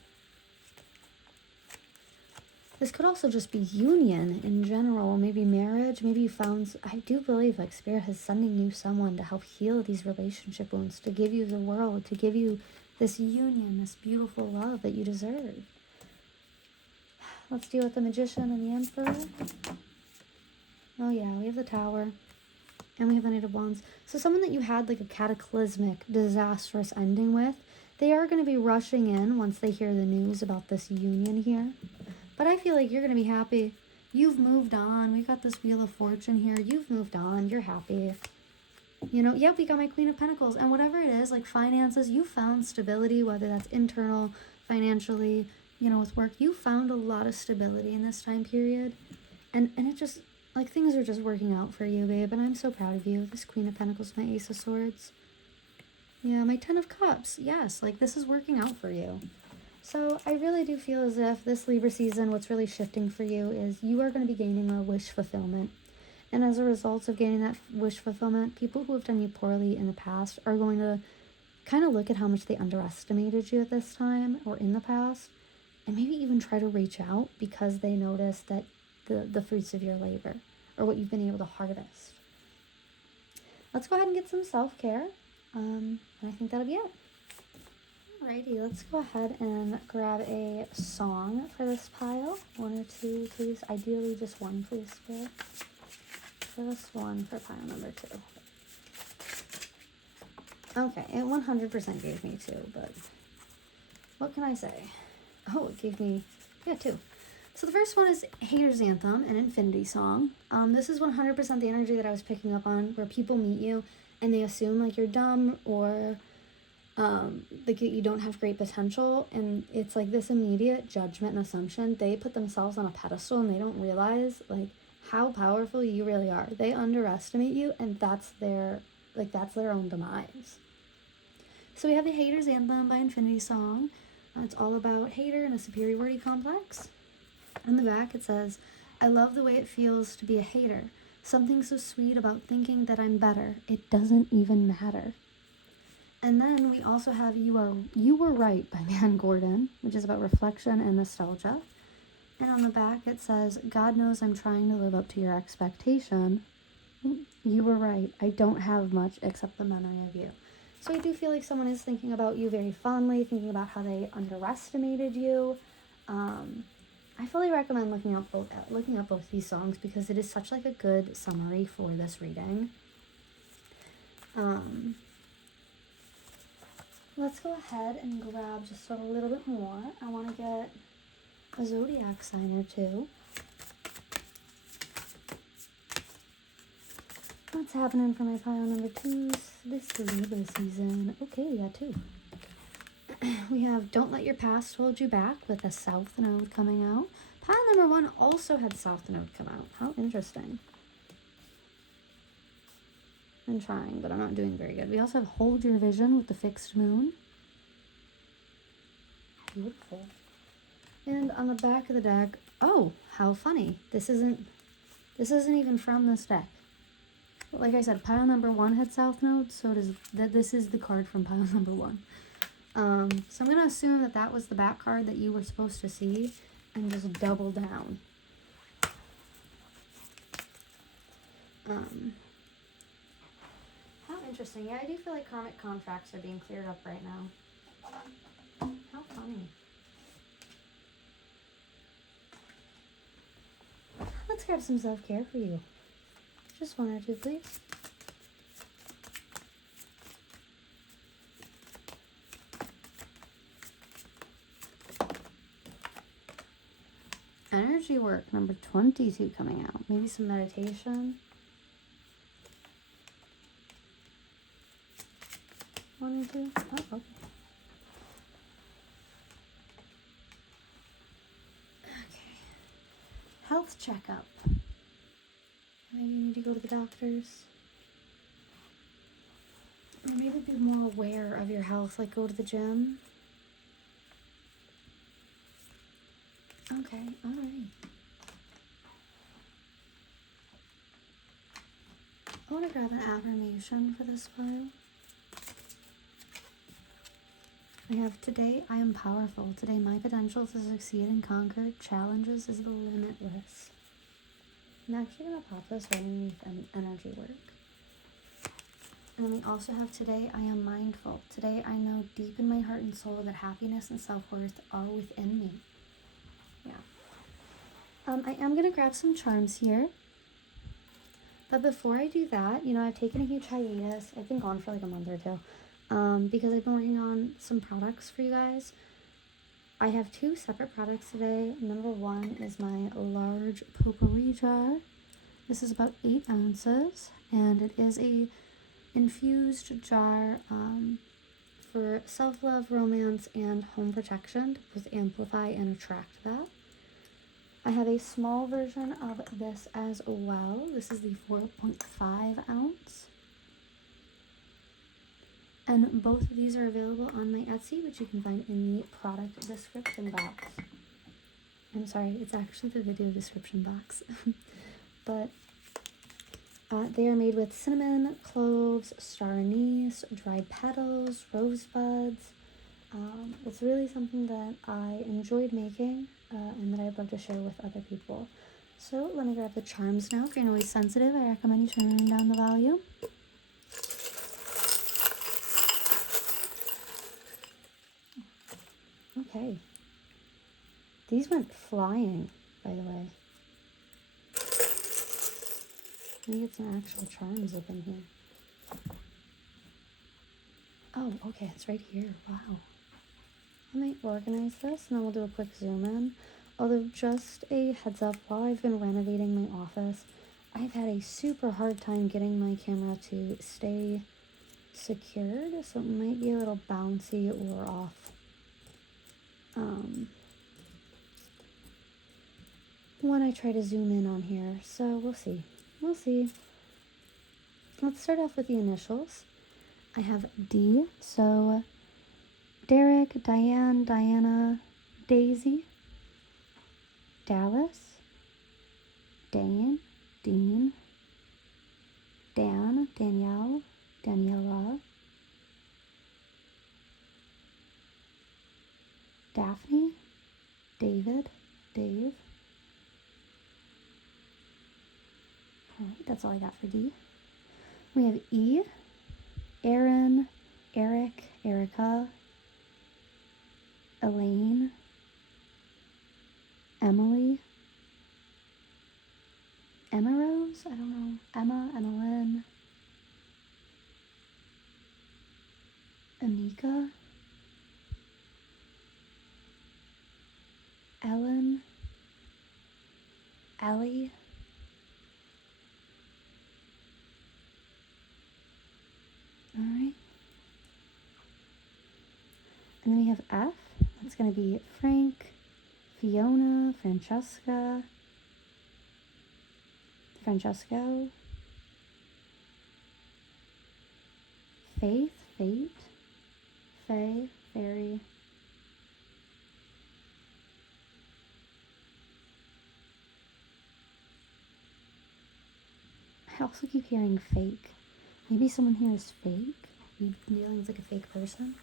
This could also just be union in general, maybe marriage, maybe you found, I do believe like Spirit is sending you someone to help heal these relationship wounds, to give you the world, to give you this union, this beautiful love that you deserve. Let's deal with the Magician and the Emperor. Oh yeah, we have the Tower. And we have the Knight of Wands. So someone that you had like a cataclysmic, disastrous ending with, they are going to be rushing in once they hear the news about this union here. But I feel like you're going to be happy. You've moved on. We got this Wheel of Fortune here. You've moved on. You're happy. You know, yep, we got my Queen of Pentacles. And whatever it is, like finances, you found stability, whether that's internal, financially, you know, with work. You found a lot of stability in this time period. And it just, like, things are just working out for you, babe. And I'm so proud of you. This Queen of Pentacles, my Ace of Swords. Yeah, my Ten of Cups. Yes, like, this is working out for you. So I really do feel as if this Libra season, what's really shifting for you is you are going to be gaining a wish fulfillment. And as a result of gaining that wish fulfillment, people who have done you poorly in the past are going to kind of look at how much they underestimated you at this time or in the past, and maybe even try to reach out because they notice that the fruits of your labor or what you've been able to harvest. Let's go ahead and get some self-care. And I think that'll be it. Alrighty, let's go ahead and grab a song for this pile. One or two, please. Ideally, just one, please, Spirit. Just one for pile number 2. Okay, it 100% gave me 2, but what can I say? Oh, it gave me, yeah, 2. So the first one is Hater's Anthem, an Infinity song. This is 100% the energy that I was picking up on, where people meet you and they assume like you're dumb or like you don't have great potential, and it's like this immediate judgment and assumption. They put themselves on a pedestal and they don't realize like how powerful you really are. They underestimate you, and that's their own demise. So we have the Hater's Anthem by Infinity Song. It's all about hater and a superiority complex. On the back it says, I love the way it feels to be a hater. Something so sweet about thinking that I'm better. It doesn't even matter. And then we also have You Were Right by Man Gordon, which is about reflection and nostalgia. And on the back it says, God knows I'm trying to live up to your expectation. You were right. I don't have much except the memory of you. So I do feel like someone is thinking about you very fondly, thinking about how they underestimated you. I fully recommend looking up both these songs because it is such like a good summary for this reading. Let's go ahead and grab just a little bit more. I want to get a zodiac sign or two. What's happening for my pile number 2 this Libra season? Okay, we got 2. We have Don't Let Your Past Hold You Back with a South Node coming out. Pile number 1 also had South Node come out. How interesting. I'm trying, but I'm not doing very good. We also have Hold Your Vision with the Fixed Moon. Beautiful. And on the back of the deck, oh, how funny. This isn't even from this deck. Like I said, pile number 1 had South Node, so this is the card from pile number 1. So I'm going to assume that was the back card that you were supposed to see and just double down. How interesting. Yeah, I do feel like karmic contracts are being cleared up right now. How funny. Let's grab some self-care for you. Just 1 or 2, please. Energy work, number 22 coming out. Maybe some meditation. 1 or 2. Oh, okay. Okay. Health checkup. Maybe you need to go to the doctors. Or maybe be more aware of your health, like go to the gym. Okay, alright. I want to grab an affirmation for this pile. I have today I am powerful. Today my potential to succeed and conquer challenges is limitless. I'm actually going to pop this underneath energy work. And then we also have today I am mindful. Today I know deep in my heart and soul that happiness and self-worth are within me. Yeah. I am going to grab some charms here. But before I do that, you know, I've taken a huge hiatus. I've been gone for like a month or two. Because I've been working on some products for you guys. I have 2 separate products today. Number 1 is my large potpourri jar. This is about 8 ounces, and it is a infused jar for self-love, romance, and home protection to both amplify and attract that. I have a small version of this as well. This is the 4.5 ounce. And both of these are available on my Etsy, which you can find in the product description box. I'm sorry, it's actually the video description box. But they are made with cinnamon, cloves, star anise, dried petals, rosebuds. It's really something that I enjoyed making and that I'd love to share with other people. So let me grab the charms now. If you're noise sensitive, I recommend you turn down the volume. Okay. These went flying, by the way. Let me get some actual charms up in here. Oh, okay, it's right here. Wow. Let me organize this and then we'll do a quick zoom in. Although, just a heads up, while I've been renovating my office, I've had a super hard time getting my camera to stay secured, so it might be a little bouncy or off. When I try to zoom in on here, so we'll see. We'll see. Let's start off with the initials. I have D, so Derek, Diane, Diana, Daisy, Dallas, Dan, Dean, Dan, Danielle, Daniela, Daphne, David, Dave. Alright, that's all I got for D. We have E, Aaron, Eric, Erica, Elaine, Emily, Emma Rose? I don't know. Emma, Emmeline, Anika, Ellen, Ellie, alright. And then we have F. That's going to be Frank, Fiona, Francesca, Francesco, Faith, Fate, Faye, Fairy, I also keep hearing fake. Maybe someone here is fake. Maybe Neiling's like a fake person.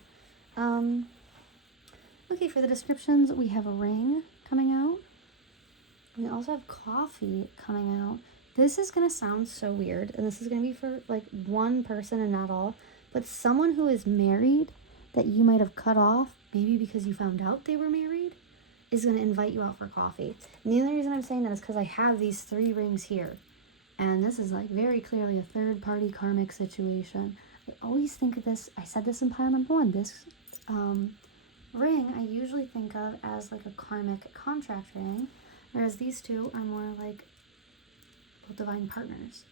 Okay, for the descriptions, we have a ring coming out. We also have coffee coming out. This is going to sound so weird, and this is going to be for like one person and not all, but someone who is married that you might have cut off, maybe because you found out they were married, is going to invite you out for coffee. And the only reason I'm saying that is because I have these 3 rings here. And this is like very clearly a third-party karmic situation. I always think of this, I said this in pile number 1, this ring I usually think of as like a karmic contract ring, whereas these 2 are more like divine partners.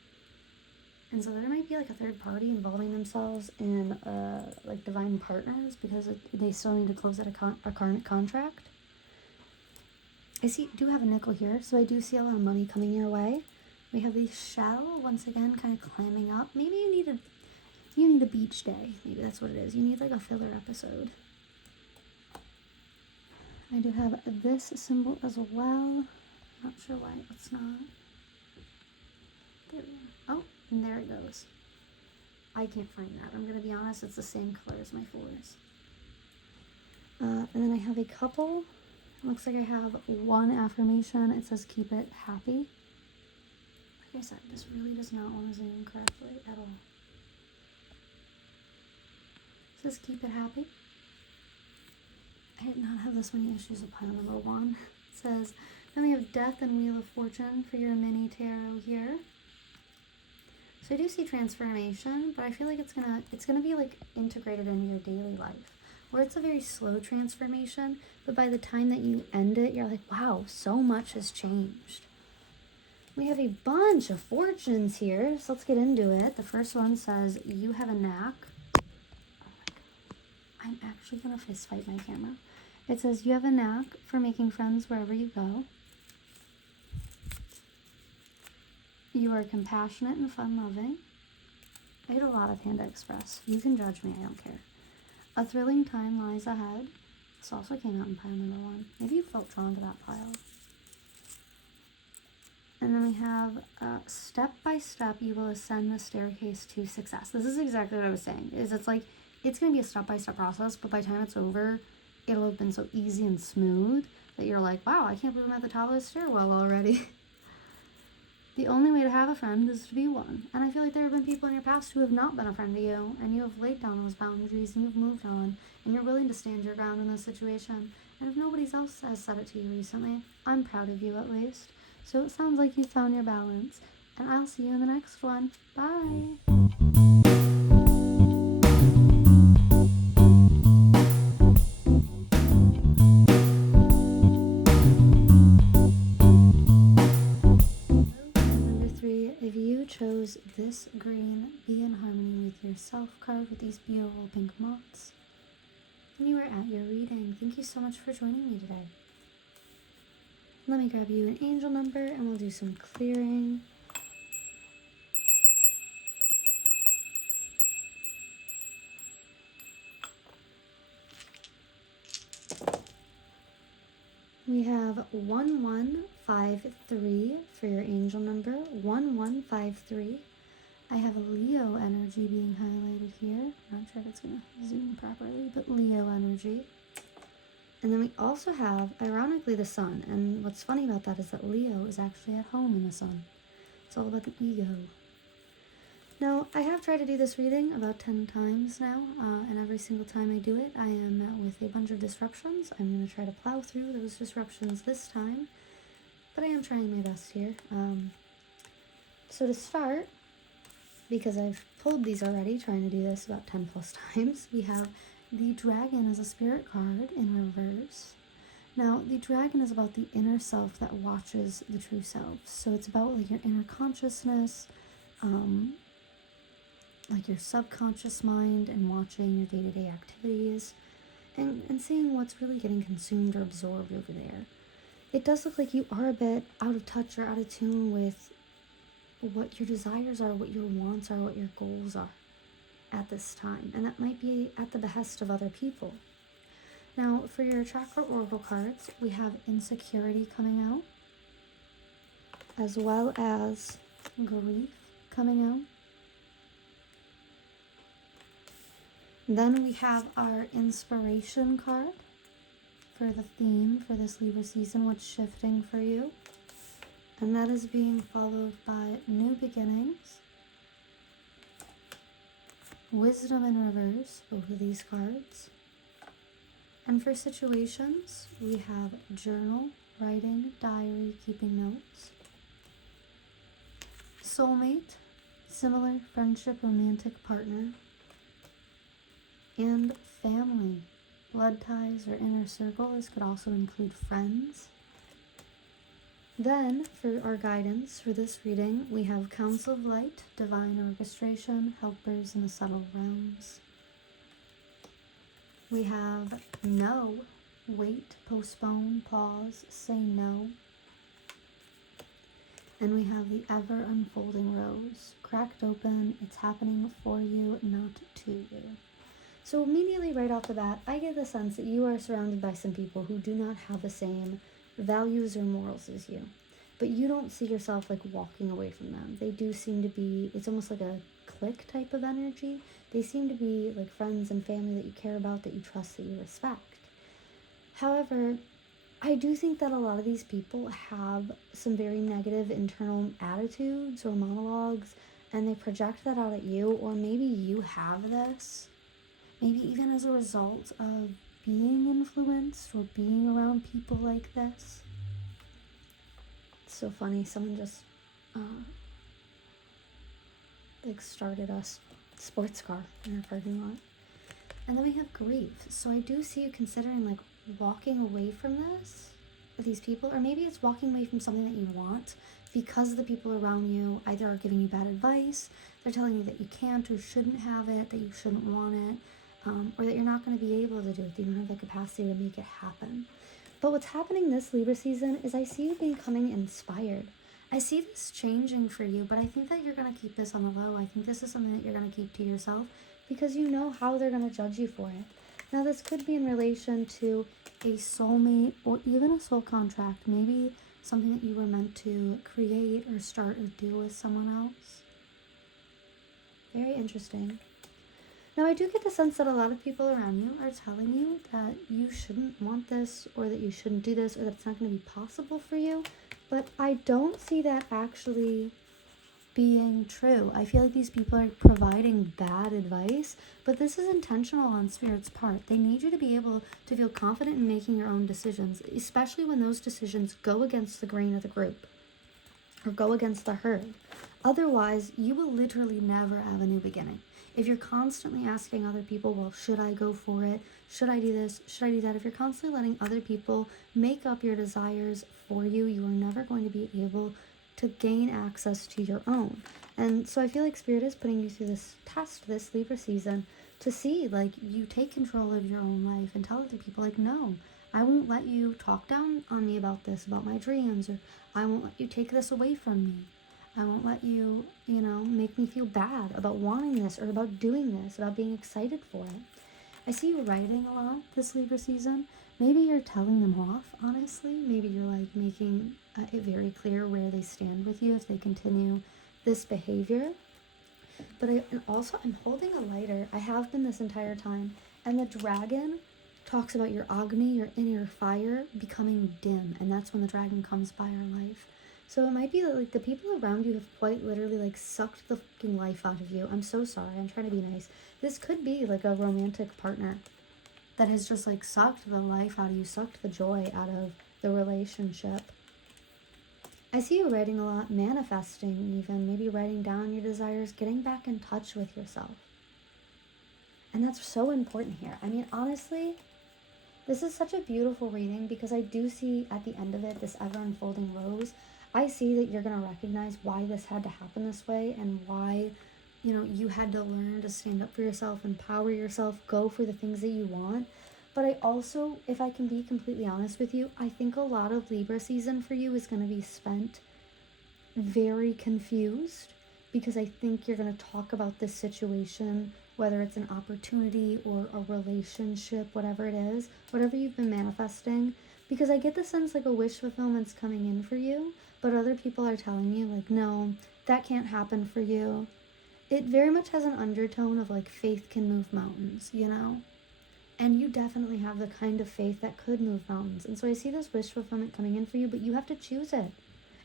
And so there might be like a third party involving themselves in like divine partners because they still need to close out a karmic contract. I do have a nickel here, so I do see a lot of money coming your way. We have the shell, once again, kind of climbing up. Maybe you need a beach day. Maybe that's what it is. You need like a filler episode. I do have this symbol as well. Not sure why it's not. There we go. Oh, and there it goes. I can't find that. I'm going to be honest, it's the same color as my 4s. And then I have a couple. It looks like I have one affirmation. It says keep it happy. Like I said, this really does not want to zoom correctly at all. It says keep it happy. I did not have this many issues with pile number 1. It says, then we have Death and Wheel of Fortune for your mini tarot here. So I do see transformation, but I feel like it's gonna be like integrated into your daily life. Or it's a very slow transformation, but by the time that you end it, you're like, wow, so much has changed. We have a bunch of fortunes here, so let's get into it. The first one says, you have a knack. Oh my God. I'm actually gonna fist fight my camera. It says, you have a knack for making friends wherever you go. You are compassionate and fun-loving. I had a lot of Panda Express. You can judge me, I don't care. A thrilling time lies ahead. This also came out in pile number 1. Maybe you felt drawn to that pile. And then we have, step by step, you will ascend the staircase to success. This is exactly what I was saying. It's like, it's going to be a step-by-step process, but by the time it's over, it'll have been so easy and smooth that you're like, wow, I can't believe I'm at the top of the stairwell already. The only way to have a friend is to be one. And I feel like there have been people in your past who have not been a friend to you, and you have laid down those boundaries, and you've moved on, and you're willing to stand your ground in this situation. And if nobody else has said it to you recently, I'm proud of you at least. So it sounds like you found your balance, and I'll see you in the next one. Bye! If you chose this green Be in Harmony with Yourself card with these beautiful pink moths, then you are at your reading. Thank you so much for joining me today. Let me grab you an angel number and we'll do some clearing. We have 1153 for your angel number, 1153. I have Leo energy being highlighted here. Not sure if it's going to zoom properly, but Leo energy. And then we also have, ironically, the sun. And what's funny about that is that Leo is actually at home in the sun. It's all about the ego. Now, I have tried to do this reading about 10 times now, and every single time I do it, I am met with a bunch of disruptions. I'm going to try to plow through those disruptions this time, but I am trying my best here. So to start, because I've pulled these already, trying to do this about 10 plus times, we have the dragon as a spirit card in reverse. Now, the dragon is about the inner self that watches the true self. So it's about like your inner consciousness, like your subconscious mind, and watching your day-to-day activities and seeing what's really getting consumed or absorbed over there. It does look like you are a bit out of touch or out of tune with what your desires are, what your wants are, what your goals are at this time. And that might be at the behest of other people. Now, for your chakra oracle cards, we have insecurity coming out, as well as grief coming out. Then we have our inspiration card for the theme for this Libra season, what's shifting for you. And that is being followed by new beginnings, wisdom in reverse, both of these cards. And for situations, we have journal, writing, diary, keeping notes, soulmate, similar, friendship, romantic partner, and family, blood ties or inner circle. This could also include friends. Then, for our guidance for this reading, we have Council of Light, Divine Orchestration, Helpers in the Subtle Realms. We have No, Wait, Postpone, Pause, Say No. And we have the Ever Unfolding Rose, Cracked Open, It's Happening for you, not to you. So immediately right off the bat, I get the sense that you are surrounded by some people who do not have the same values or morals as you. But you don't see yourself like walking away from them. They do seem to be, it's almost like a clique type of energy. They seem to be like friends and family that you care about, that you trust, that you respect. However, I do think that a lot of these people have some very negative internal attitudes or monologues, and they project that out at you, or maybe you have this. Maybe even as a result of being influenced or being around people like this. It's so funny, someone just started a sports car in our parking lot. And then we have grief. So I do see you considering walking away from these people, or maybe it's walking away from something that you want because the people around you either are giving you bad advice, they're telling you that you can't or shouldn't have it, that you shouldn't want it, or that you're not going to be able to do it, that you don't have the capacity to make it happen. But what's happening this Libra season is I see you becoming inspired. I see this changing for you, but I think that you're going to keep this on the low. I think this is something that you're going to keep to yourself because you know how they're going to judge you for it. Now, this could be in relation to a soulmate or even a soul contract, maybe something that you were meant to create or start or do with someone else. Very interesting. Now, I do get the sense that a lot of people around you are telling you that you shouldn't want this, or that you shouldn't do this, or that it's not going to be possible for you, but I don't see that actually being true. I feel like these people are providing bad advice, but this is intentional on Spirit's part. They need you to be able to feel confident in making your own decisions, especially when those decisions go against the grain of the group or go against the herd. Otherwise, you will literally never have a new beginning. If you're constantly asking other people, well, should I go for it? Should I do this? Should I do that? If you're constantly letting other people make up your desires for you, you are never going to be able to gain access to your own. And so I feel like Spirit is putting you through this test this Libra season to see, you take control of your own life and tell other people, no, I won't let you talk down on me about this, about my dreams, or I won't let you take this away from me. I won't let you, make me feel bad about wanting this or about doing this, about being excited for it. I see you writing a lot this Libra season. Maybe you're telling them off, honestly. Maybe you're making it very clear where they stand with you if they continue this behavior. But I'm holding a lighter. I have been this entire time. And the dragon talks about your Agni, your inner fire, becoming dim. And that's when the dragon comes by our life. So it might be that the people around you have quite literally sucked the fucking life out of you. I'm so sorry. I'm trying to be nice. This could be a romantic partner that has just sucked the life out of you, sucked the joy out of the relationship. I see you writing a lot, manifesting even, maybe writing down your desires, getting back in touch with yourself. And that's so important here. I mean, honestly, this is such a beautiful reading because I do see at the end of it, this ever unfolding rose. I see that you're going to recognize why this had to happen this way and why, you had to learn to stand up for yourself, empower yourself, go for the things that you want. But I also, if I can be completely honest with you, I think a lot of Libra season for you is going to be spent very confused because I think you're going to talk about this situation, whether it's an opportunity or a relationship, whatever it is, whatever you've been manifesting, because I get the sense a wish fulfillment's coming in for you, but other people are telling you no, that can't happen for you. It very much has an undertone of faith can move mountains, And you definitely have the kind of faith that could move mountains. And so I see this wish fulfillment coming in for you, but you have to choose it.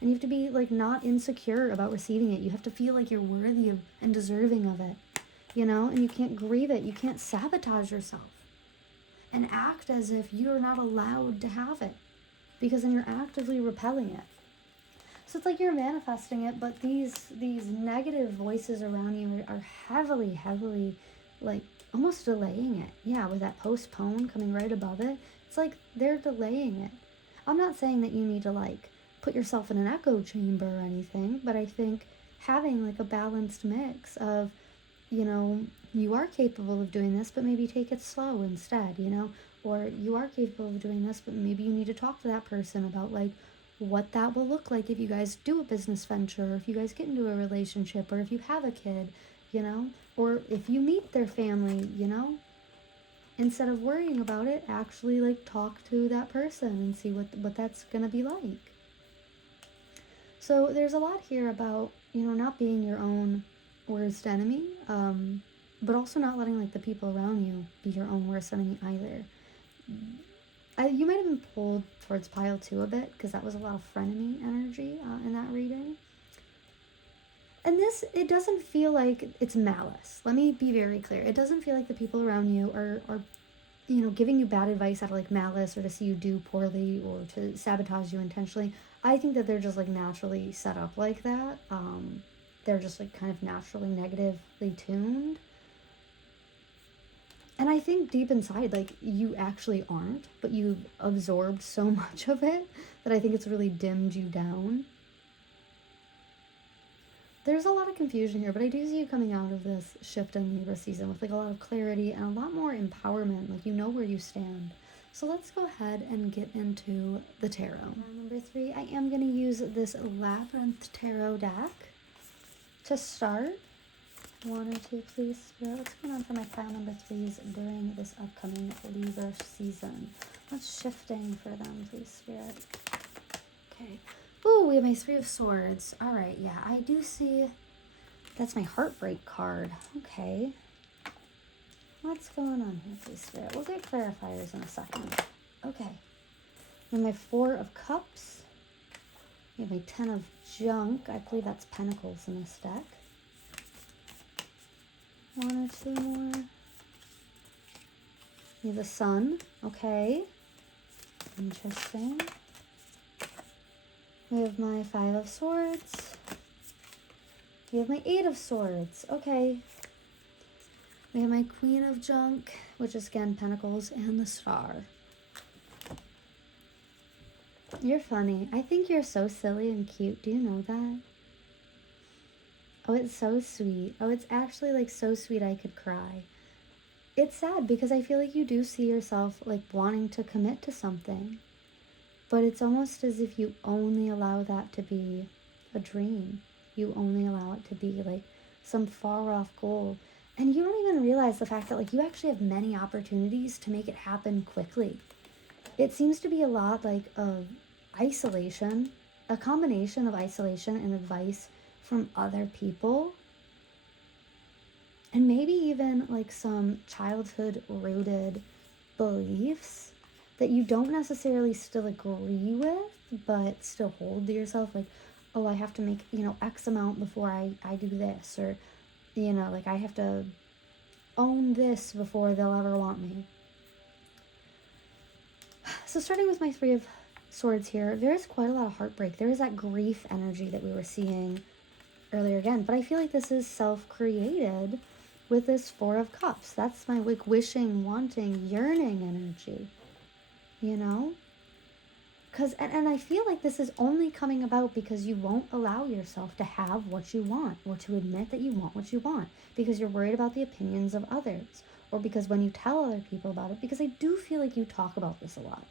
And you have to be not insecure about receiving it. You have to feel you're worthy of and deserving of it, and you can't grieve it. You can't sabotage yourself and act as if you're not allowed to have it, because then you're actively repelling it. So it's you're manifesting it, but these negative voices around you are heavily, almost delaying it. Yeah, with that postpone coming right above it. It's they're delaying it. I'm not saying that you need to put yourself in an echo chamber or anything, but I think having a balanced mix of, you are capable of doing this, but maybe take it slow instead, or you are capable of doing this, but maybe you need to talk to that person about what that will look like if you guys do a business venture, or if you guys get into a relationship, or if you have a kid, or if you meet their family, instead of worrying about it, actually talk to that person and see what that's gonna be like. So there's a lot here about, not being your own worst enemy, but also not letting the people around you be your own worst enemy either. You might have been pulled towards pile 2 a bit, because that was a lot of frenemy energy in that reading. And this, it doesn't feel like it's malice. Let me be very clear. It doesn't feel like the people around you are giving you bad advice out of like malice, or to see you do poorly, or to sabotage you intentionally. I think that they're just like naturally set up like that. They're just like kind of naturally negatively tuned. And I think deep inside, like, you actually aren't, but you've absorbed so much of it that I think it's really dimmed you down. There's a lot of confusion here, but I do see you coming out of this shift in Libra season with like a lot of clarity and a lot more empowerment. Like, you know where you stand. So let's go ahead and get into the tarot. Number 3, I am going to use this Labyrinth Tarot deck to start. 1 or 2, please, Spirit. What's going on for my pile number 3s during this upcoming Libra season? What's shifting for them, please, Spirit? Okay. Ooh, we have my 3 of Swords. All right, yeah, I do see. That's my heartbreak card. Okay. What's going on here, please, Spirit? We'll get clarifiers in a second. Okay. And my 4 of Cups. We have my 10 of Junk. I believe that's Pentacles in this deck. 1 or 2 more. We have the Sun. Okay. Interesting. We have my 5 of Swords. We have my 8 of Swords. Okay. We have my Queen of Junk, which is again Pentacles, and the Star. You're funny. I think you're so silly and cute. Do you know that? Oh, it's so sweet. Oh, it's actually like so sweet I could cry. It's sad because I feel like you do see yourself like wanting to commit to something. But it's almost as if you only allow that to be a dream. You only allow it to be like some far off goal. And you don't even realize the fact that like you actually have many opportunities to make it happen quickly. It seems to be a lot like of isolation, a combination of isolation and advice from other people. And maybe even like some childhood rooted beliefs that you don't necessarily still agree with, but still hold to yourself, like, oh, I have to make, X amount before I do this, or, like I have to own this before they'll ever want me. So starting with my 3 of Swords here, there's quite a lot of heartbreak. There is that grief energy that we were seeing earlier again, but I feel like this is self-created with this 4 of Cups. That's my like wishing, wanting, yearning energy. Because, and I feel like this is only coming about because you won't allow yourself to have what you want, or to admit that you want what you want, because you're worried about the opinions of others, or because when you tell other people about it, because I do feel like you talk about this a lot.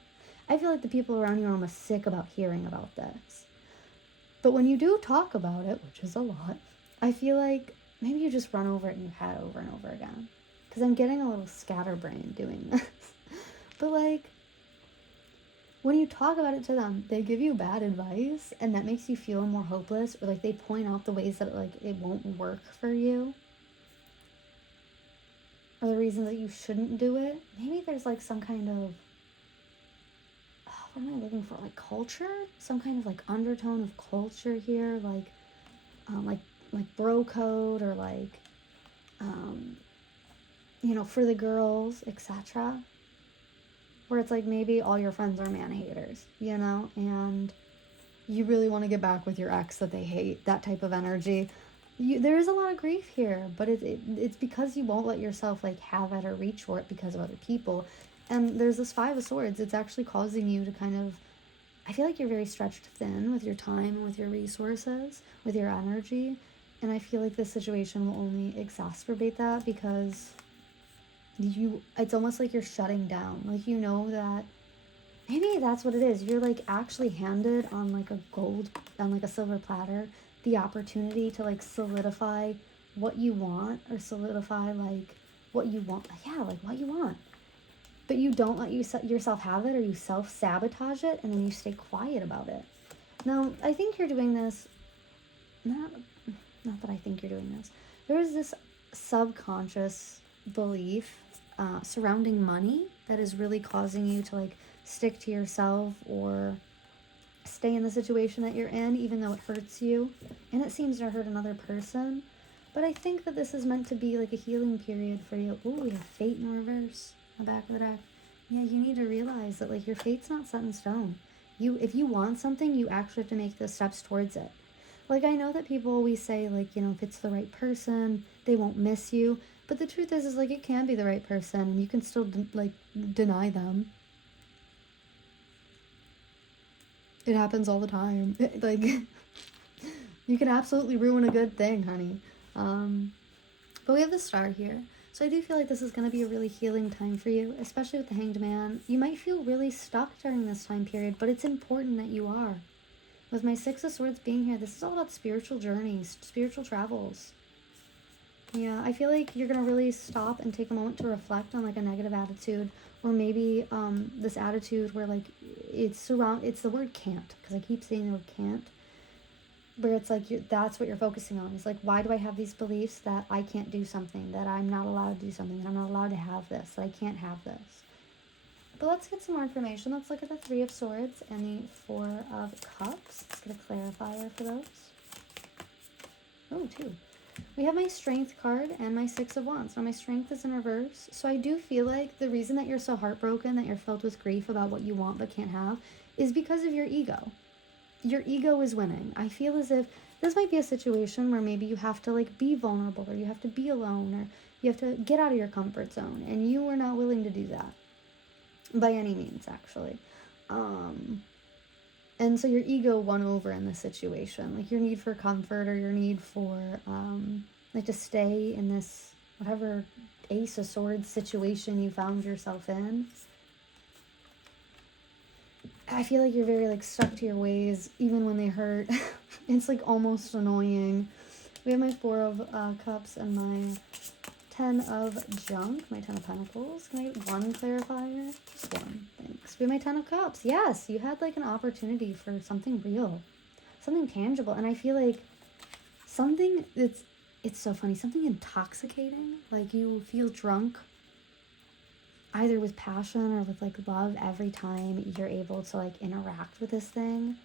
I feel like the people around you are almost sick about hearing about this. But when you do talk about it, which is a lot, I feel like maybe you just run over it in your head over and over again. Because I'm getting a little scatterbrained doing this. But like, when you talk about it to them, they give you bad advice, and that makes you feel more hopeless, or like they point out the ways that it won't work for you, or the reasons that you shouldn't do it. Maybe there's like some kind of, what am I looking for? Like culture? Some kind of like undertone of culture here, like bro code, or like, for the girls, etc. Where it's like maybe all your friends are man haters, and you really want to get back with your ex that they hate, that type of energy. There is a lot of grief here, but it's because you won't let yourself like have it or reach for it because of other people. And there's this 5 of Swords. It's actually causing you to kind of, I feel like you're very stretched thin with your time and with your resources, with your energy. And I feel like this situation will only exacerbate that, because it's almost like you're shutting down. Like, that maybe that's what it is. You're like actually handed on like a silver platter, the opportunity to like solidify what you want, or solidify like what you want. Yeah, like what you want. But you don't let yourself have it, or you self-sabotage it, and then you stay quiet about it. Now, I think you're doing this, not that I think you're doing this. There is this subconscious belief surrounding money that is really causing you to like stick to yourself or stay in the situation that you're in, even though it hurts you, and it seems to hurt another person. But I think that this is meant to be like a healing period for you. Ooh, we have fate in reverse on the back of the deck. Yeah, you need to realize that like your fate's not set in stone. If you want something, you actually have to make the steps towards it. Like, I know that people always say, like, you know, if it's the right person, they won't miss you. But the truth is like, it can be the right person, and you can still, deny them. It happens all the time. Like, you can absolutely ruin a good thing, honey. But we have the Star here. So I do feel like this is going to be a really healing time for you, especially with the Hanged Man. You might feel really stuck during this time period, but it's important that you are. With my Six of Swords being here, this is all about spiritual journeys, spiritual travels. Yeah, I feel like you're going to really stop and take a moment to reflect on, like, a negative attitude, or maybe this attitude where, like, it's the word can't, because I keep saying the word can't, where it's like that's what you're focusing on. It's like, why do I have these beliefs that I can't do something, that I'm not allowed to do something, that I'm not allowed to have this, that I can't have this? But let's get some more information. Let's look at the Three of Swords and the Four of Cups. Let's get a clarifier for those. Oh, two. We have my Strength card and my Six of Wands. Now, my Strength is in reverse. So I do feel like the reason that you're so heartbroken, that you're filled with grief about what you want but can't have, is because of your ego. Your ego is winning. I feel as if this might be a situation where maybe you have to, like, be vulnerable, or you have to be alone, or you have to get out of your comfort zone, and you are not willing to do that by any means, actually. And so your ego won over in this situation, like your need for comfort, or your need for like to stay in this whatever Ace of Swords situation you found yourself in. I feel like you're very, like, stuck to your ways, even when they hurt. It's, like, almost annoying. We have my Four of Cups and my Ten of Junk, my Ten of Pentacles. Can I get one clarifier? Just one, thanks. We have my Ten of Cups. Yes, you had, like, an opportunity for something real, something tangible. And I feel like something it's so funny, something intoxicating. Like, you feel drunk, either with passion or with, like, love every time you're able to, like, interact with this thing.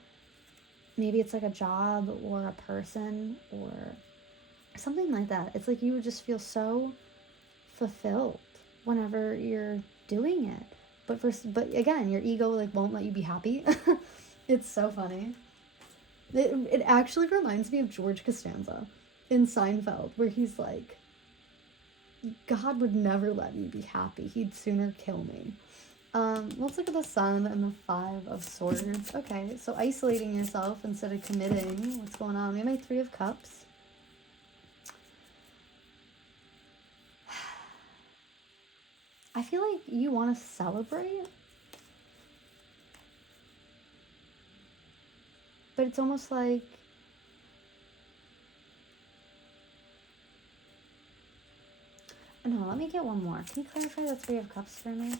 Maybe it's, like, a job or a person or something like that. It's like you would just feel so fulfilled whenever you're doing it. But again, your ego, like, won't let you be happy. It's so funny. It actually reminds me of George Costanza in Seinfeld, where he's like, God would never let me be happy. He'd sooner kill me. Let's look at the Sun and the Five of Swords. Okay, so isolating yourself instead of committing. What's going on? We have my Three of Cups. I feel like you want to celebrate, but it's almost like no, let me get one more. Can you clarify the Three of Cups for me?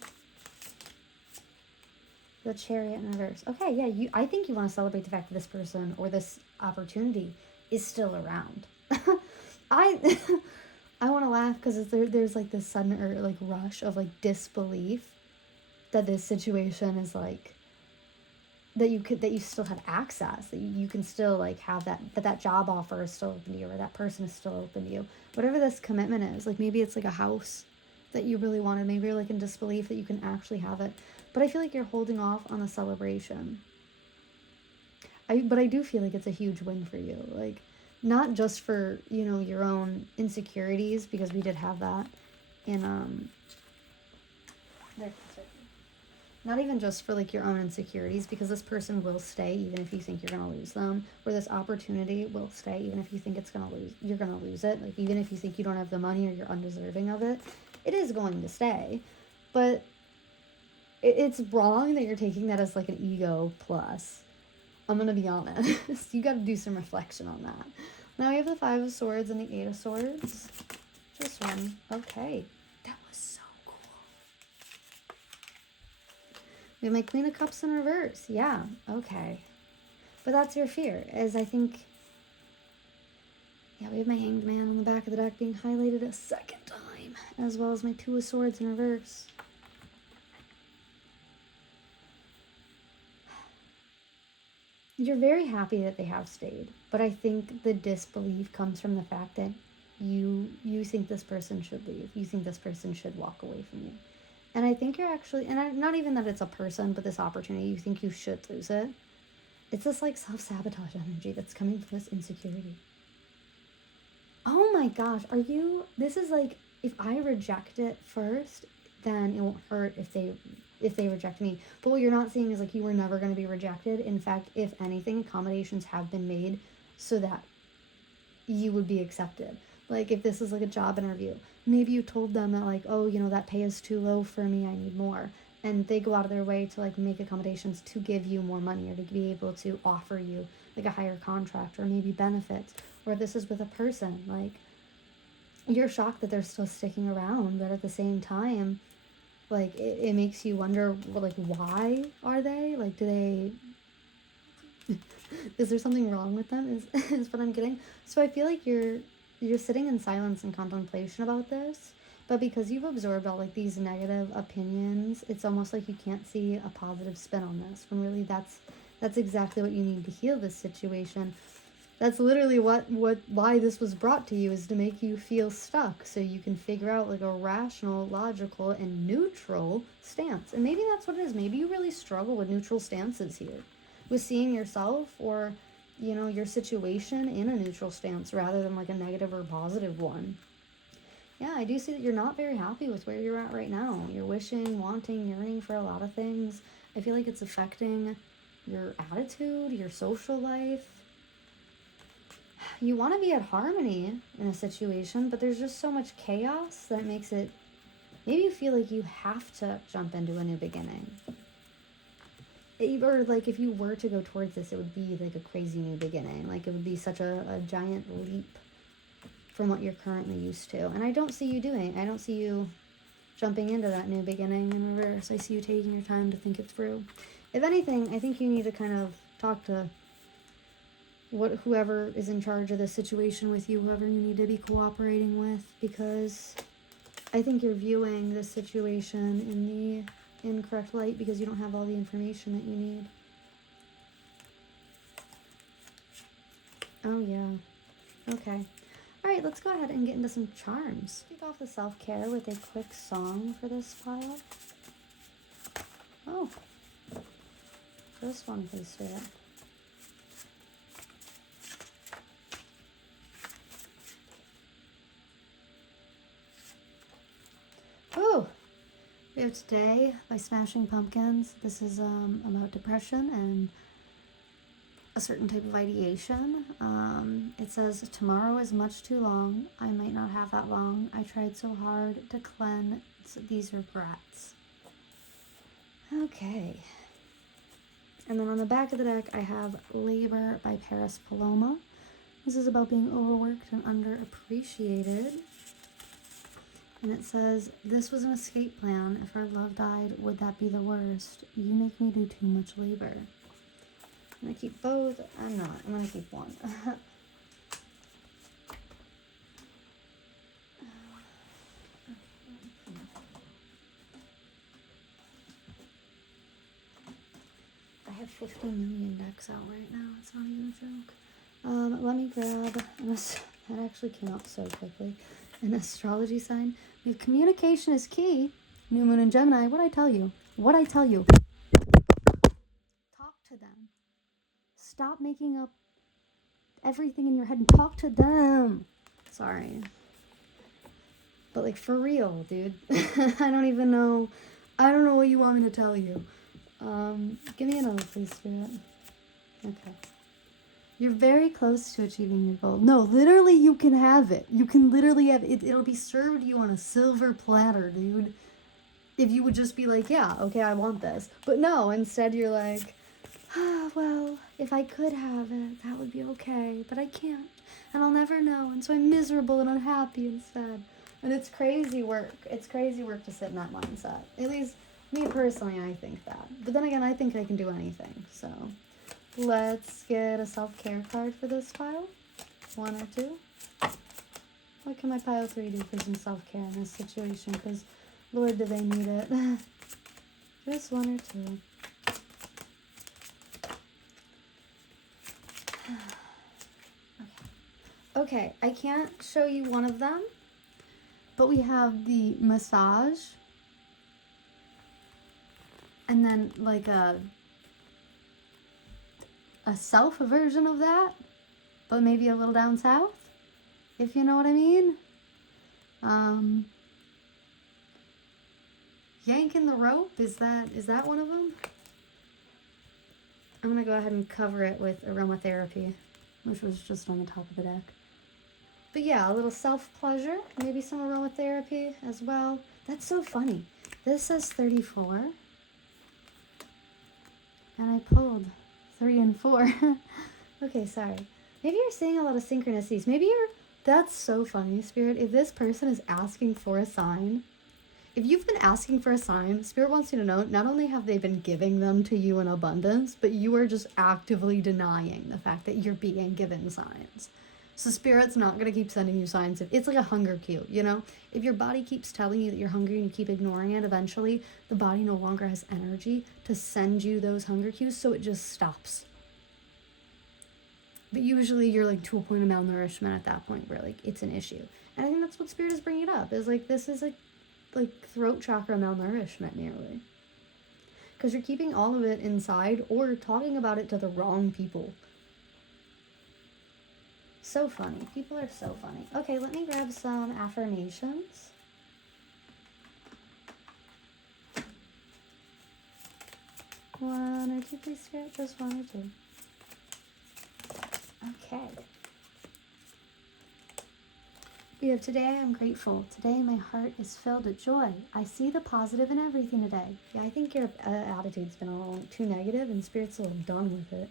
The Chariot in reverse. Okay, yeah, I think you want to celebrate the fact that this person or this opportunity is still around. I want to laugh because there's like this sudden or like rush of like disbelief that this situation is like that you still have access, that you can still like have that job offer is still open to you, or that person is still open to you. Whatever this commitment is, like maybe it's like a house that you really wanted. Maybe you're like in disbelief that you can actually have it. But I feel like you're holding off on the celebration. But I do feel like it's a huge win for you. Like, not just for, you know, your own insecurities, because we did have that in, not even just for like your own insecurities, because this person will stay even if you think you're going to lose them, or this opportunity will stay even if you think you're going to lose it. Like, even if you think you don't have the money or you're undeserving of it, it is going to stay. But it's wrong that you're taking that as like an ego plus. I'm going to be honest. You got to do some reflection on that. Now we have the Five of Swords and the Eight of Swords. Just one. Okay. That was so cool. We have my Queen of Cups in reverse. Yeah. Okay. But that's your fear, as I think... Yeah, we have my Hanged Man on the back of the deck being highlighted a second time, as well as my Two of Swords in reverse. You're very happy that they have stayed, but I think the disbelief comes from the fact that you think this person should leave. You think this person should walk away from you. And I think you're actually, not even that it's a person, but this opportunity, you think you should lose it. It's this like self-sabotage energy that's coming from this insecurity. Oh my gosh, this is like, if I reject it first, then it won't hurt if they reject me. But what you're not seeing is like you were never going to be rejected. In fact, if anything, accommodations have been made so that you would be accepted. Like if this is like a job interview, maybe you told them that like, oh, that pay is too low for me, I need more. And they go out of their way to like make accommodations to give you more money, or to be able to offer you like a higher contract or maybe benefits. Or if this is with a person, like you're shocked that they're still sticking around, but at the same time, like it makes you wonder, well, like why are they? Like do they is there something wrong with them is what I'm getting. So I feel like you're sitting in silence and contemplation about this, but because you've absorbed all like these negative opinions, it's almost like you can't see a positive spin on this, when really that's exactly what you need to heal this situation. That's literally why this was brought to you, is to make you feel stuck so you can figure out like a rational, logical, and neutral stance. And maybe that's what it is. Maybe you really struggle with neutral stances here, with seeing yourself or your situation in a neutral stance rather than like a negative or positive one. Yeah, I do see that you're not very happy with where you're at right now. You're wishing, wanting, yearning for a lot of things. I feel like it's affecting your attitude, your social life. You want to be at harmony in a situation, but there's just so much chaos that it makes it, maybe you feel like you have to jump into a new beginning. Or like if you were to go towards this, it would be like a crazy new beginning. Like it would be such a giant leap from what you're currently used to. And I don't see you doing. I don't see you jumping into that new beginning in reverse. I see you taking your time to think it through. If anything, I think you need to kind of talk to whoever is in charge of this situation with you, whoever you need to be cooperating with, because I think you're viewing this situation in the incorrect light because you don't have all the information that you need. Oh yeah. Okay. All right, let's go ahead and get into some charms. Kick off the self-care with a quick song for this pile. Oh. This one, please, Spirit. Oh, we have Today by Smashing Pumpkins. This is about depression and a certain type of ideation. It says, tomorrow is much too long. I might not have that long. I tried so hard to cleanse these regrets. Okay. And then on the back of the deck, I have Labor by Paris Paloma. This is about being overworked and underappreciated. And it says, this was an escape plan. If our love died, would that be the worst? You make me do too much labor. I'm going to keep both. I'm not. I'm going to keep one. I have 50 million decks out right now. It's not even a joke. Let me grab that actually came out so quickly. An astrology sign. If communication is key, New Moon in Gemini, what'd I tell you? What'd I tell you? Talk to them. Stop making up everything in your head and talk to them. Sorry. But like for real, dude. I don't know what you want me to tell you. Give me another, please, Spirit. Okay. You're very close to achieving your goal. No, literally, you can have it. You can literally have it. It'll be served you on a silver platter, dude. If you would just be like, yeah, okay, I want this. But no, instead you're like, well, if I could have it, that would be okay. But I can't. And I'll never know. And so I'm miserable and unhappy instead. And it's crazy work. It's crazy work to sit in that mindset. At least, me personally, I think that. But then again, I think I can do anything, so... Let's get a self-care card for this pile. One or two. What can my pile 3 do for some self-care in this situation? Because, Lord, do they need it. Just one or two. Okay, I can't show you one of them, but we have the massage, and then like a self version of that, but maybe a little down south, if you know what I mean. Yanking the rope, is that one of them? I'm gonna go ahead and cover it with aromatherapy, which was just on the top of the deck. But yeah, a little self-pleasure, maybe some aromatherapy as well. That's so funny. This says 34, and I pulled 3 and 4. Okay, sorry. Maybe you're seeing a lot of synchronicities. That's so funny, Spirit. If this person is asking for a sign, if you've been asking for a sign, Spirit wants you to know, not only have they been giving them to you in abundance, but you are just actively denying the fact that you're being given signs. So Spirit's not going to keep sending you signs. It's like a hunger cue, you know? If your body keeps telling you that you're hungry and you keep ignoring it, eventually the body no longer has energy to send you those hunger cues, so it just stops. But usually you're like to a point of malnourishment at that point where like it's an issue. And I think that's what Spirit is bringing up, is like this is like throat chakra malnourishment nearly. Because you're keeping all of it inside or talking about it to the wrong people. So funny. People are so funny. Okay, let me grab some affirmations. One or two, please, Spirit. Just one or two. Okay. We have today I am grateful. Today my heart is filled with joy. I see the positive in everything today. Yeah, I think your attitude's been a little too negative and Spirit's a little done with it.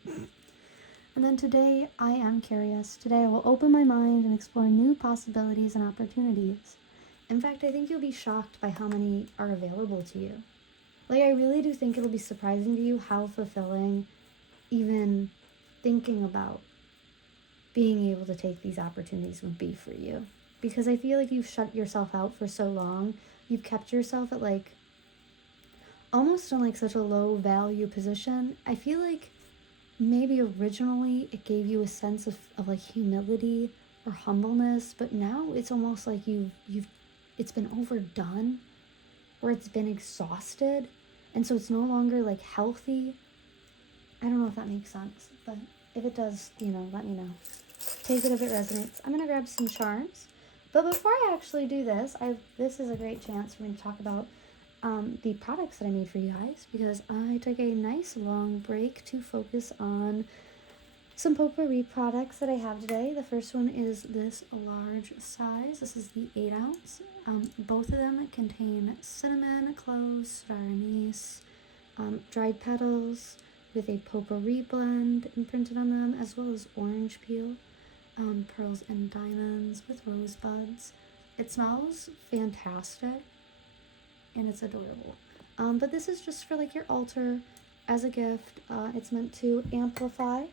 And then today I am curious. Today I will open my mind and explore new possibilities and opportunities. In fact, I think you'll be shocked by how many are available to you. Like, I really do think it'll be surprising to you how fulfilling even thinking about being able to take these opportunities would be for you. Because I feel like you've shut yourself out for so long. You've kept yourself at like, almost in like such a low value position. I feel like maybe originally it gave you a sense of like humility or humbleness, but now it's almost like it's been overdone, or it's been exhausted, and so it's no longer like healthy. I don't know if that makes sense, but if it does, let me know. Take it if it resonates. I'm gonna grab some charms, but before I actually do this, this is a great chance for me to talk about the products that I made for you guys, because I took a nice long break to focus on some potpourri products that I have today. The first one is this large size. This is the 8 ounce. Both of them contain cinnamon, cloves, star anise, dried petals with a potpourri blend imprinted on them, as well as orange peel, pearls and diamonds with rosebuds. It smells fantastic and it's adorable. But this is just for like your altar as a gift. It's meant to amplify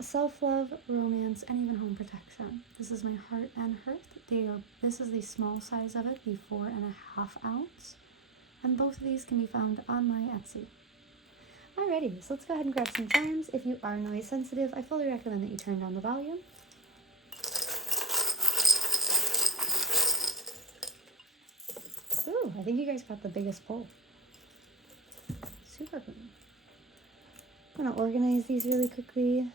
self-love, romance, and even home protection. This is my heart and hearth. This is the small size of it, the 4.5 ounce. And both of these can be found on my Etsy. Alrighty, so let's go ahead and grab some charms. If you are noise sensitive, I fully recommend that you turn down the volume. Ooh, I think you guys got the biggest pull. Super cool. I'm going to organize these really quickly,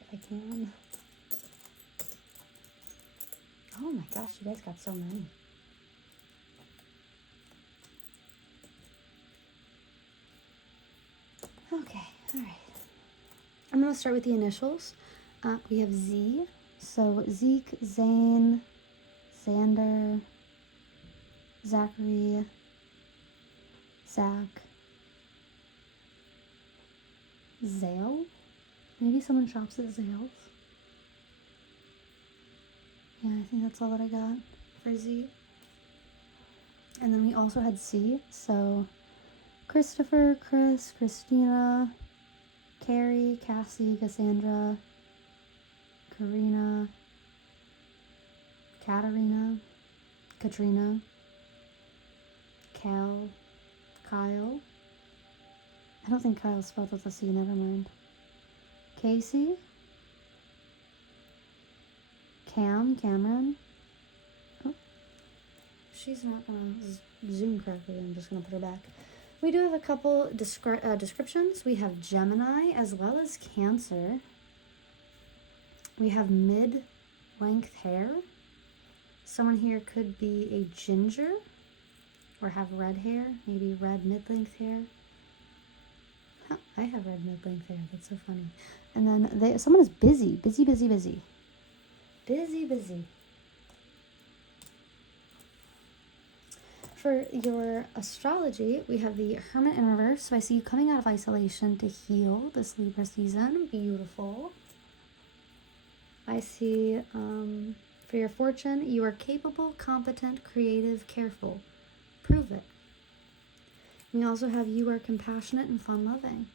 if I can. Oh my gosh, you guys got so many. Okay, all right. I'm going to start with the initials. We have Z, so Zeke, Zane, Xander, Zachary, Zach, Zale. Maybe someone shops at Zales. Yeah, I think that's all that I got for Z. And then we also had C, so Christopher, Chris, Christina, Carrie, Cassie, Cassandra, Karina, Katerina, Katrina, Cal, Kyle. I don't think Kyle's spelled with a C, never mind. Casey, Cameron. Oh, she's not gonna zoom correctly. I'm just gonna put her back. We do have a couple descriptions. We have Gemini as well as Cancer. We have mid-length hair. Someone here could be a ginger or have red hair, maybe red mid-length hair. Huh, I have red mid-length hair. That's so funny. And then someone is busy. For your astrology, we have the Hermit in reverse. So I see you coming out of isolation to heal this Libra season. Beautiful. I see for your fortune, you are capable, competent, creative, careful. Prove it. We also have you are compassionate and fun-loving.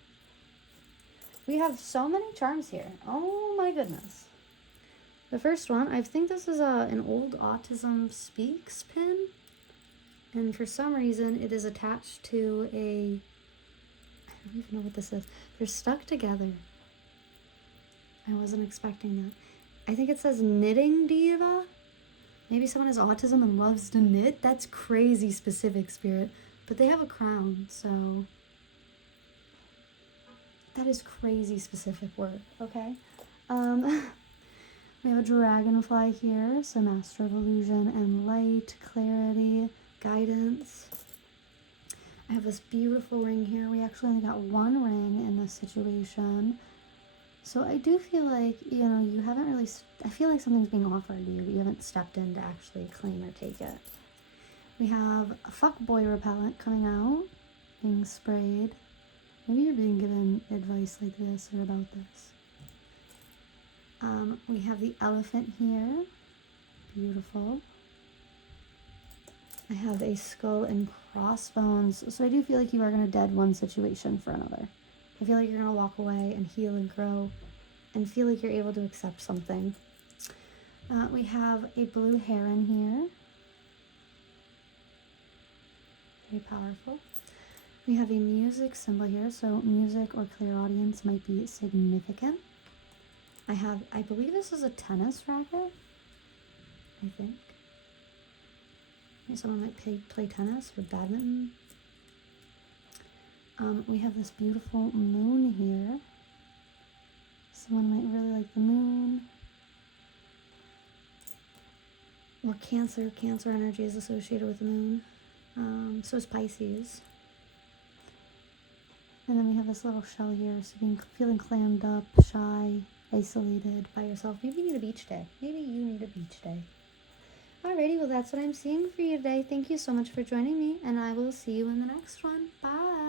We have so many charms here. Oh my goodness. The first one, I think this is an old Autism Speaks pin. And for some reason, it is attached to I don't even know what this is. They're stuck together. I wasn't expecting that. I think it says Knitting Diva. Maybe someone has autism and loves to knit. That's crazy specific, Spirit. But they have a crown, so that is crazy specific word, okay? We have a dragonfly here, so Master of Illusion and Light, Clarity, Guidance. I have this beautiful ring here. We actually only got one ring in this situation. So I do feel like, you haven't really, I feel like something's being offered to you, but you haven't stepped in to actually claim or take it. We have a fuckboy repellent coming out, being sprayed. Maybe you're being given advice like this or about this. We have the elephant here. Beautiful. I have a skull and crossbones. So I do feel like you are going to dead one situation for another. I feel like you're going to walk away and heal and grow and feel like you're able to accept something. We have a blue heron here. Very powerful. We have a music symbol here, so music or clairaudience might be significant. I believe this is a tennis racket, I think. Maybe someone might play tennis or badminton. We have this beautiful moon here. Someone might really like the moon. Or Cancer. Cancer energy is associated with the moon. So is Pisces. And then we have this little shell here, so feeling clammed up, shy, isolated by yourself. Maybe you need a beach day. Alrighty, well that's what I'm seeing for you today. Thank you so much for joining me, and I will see you in the next one. Bye!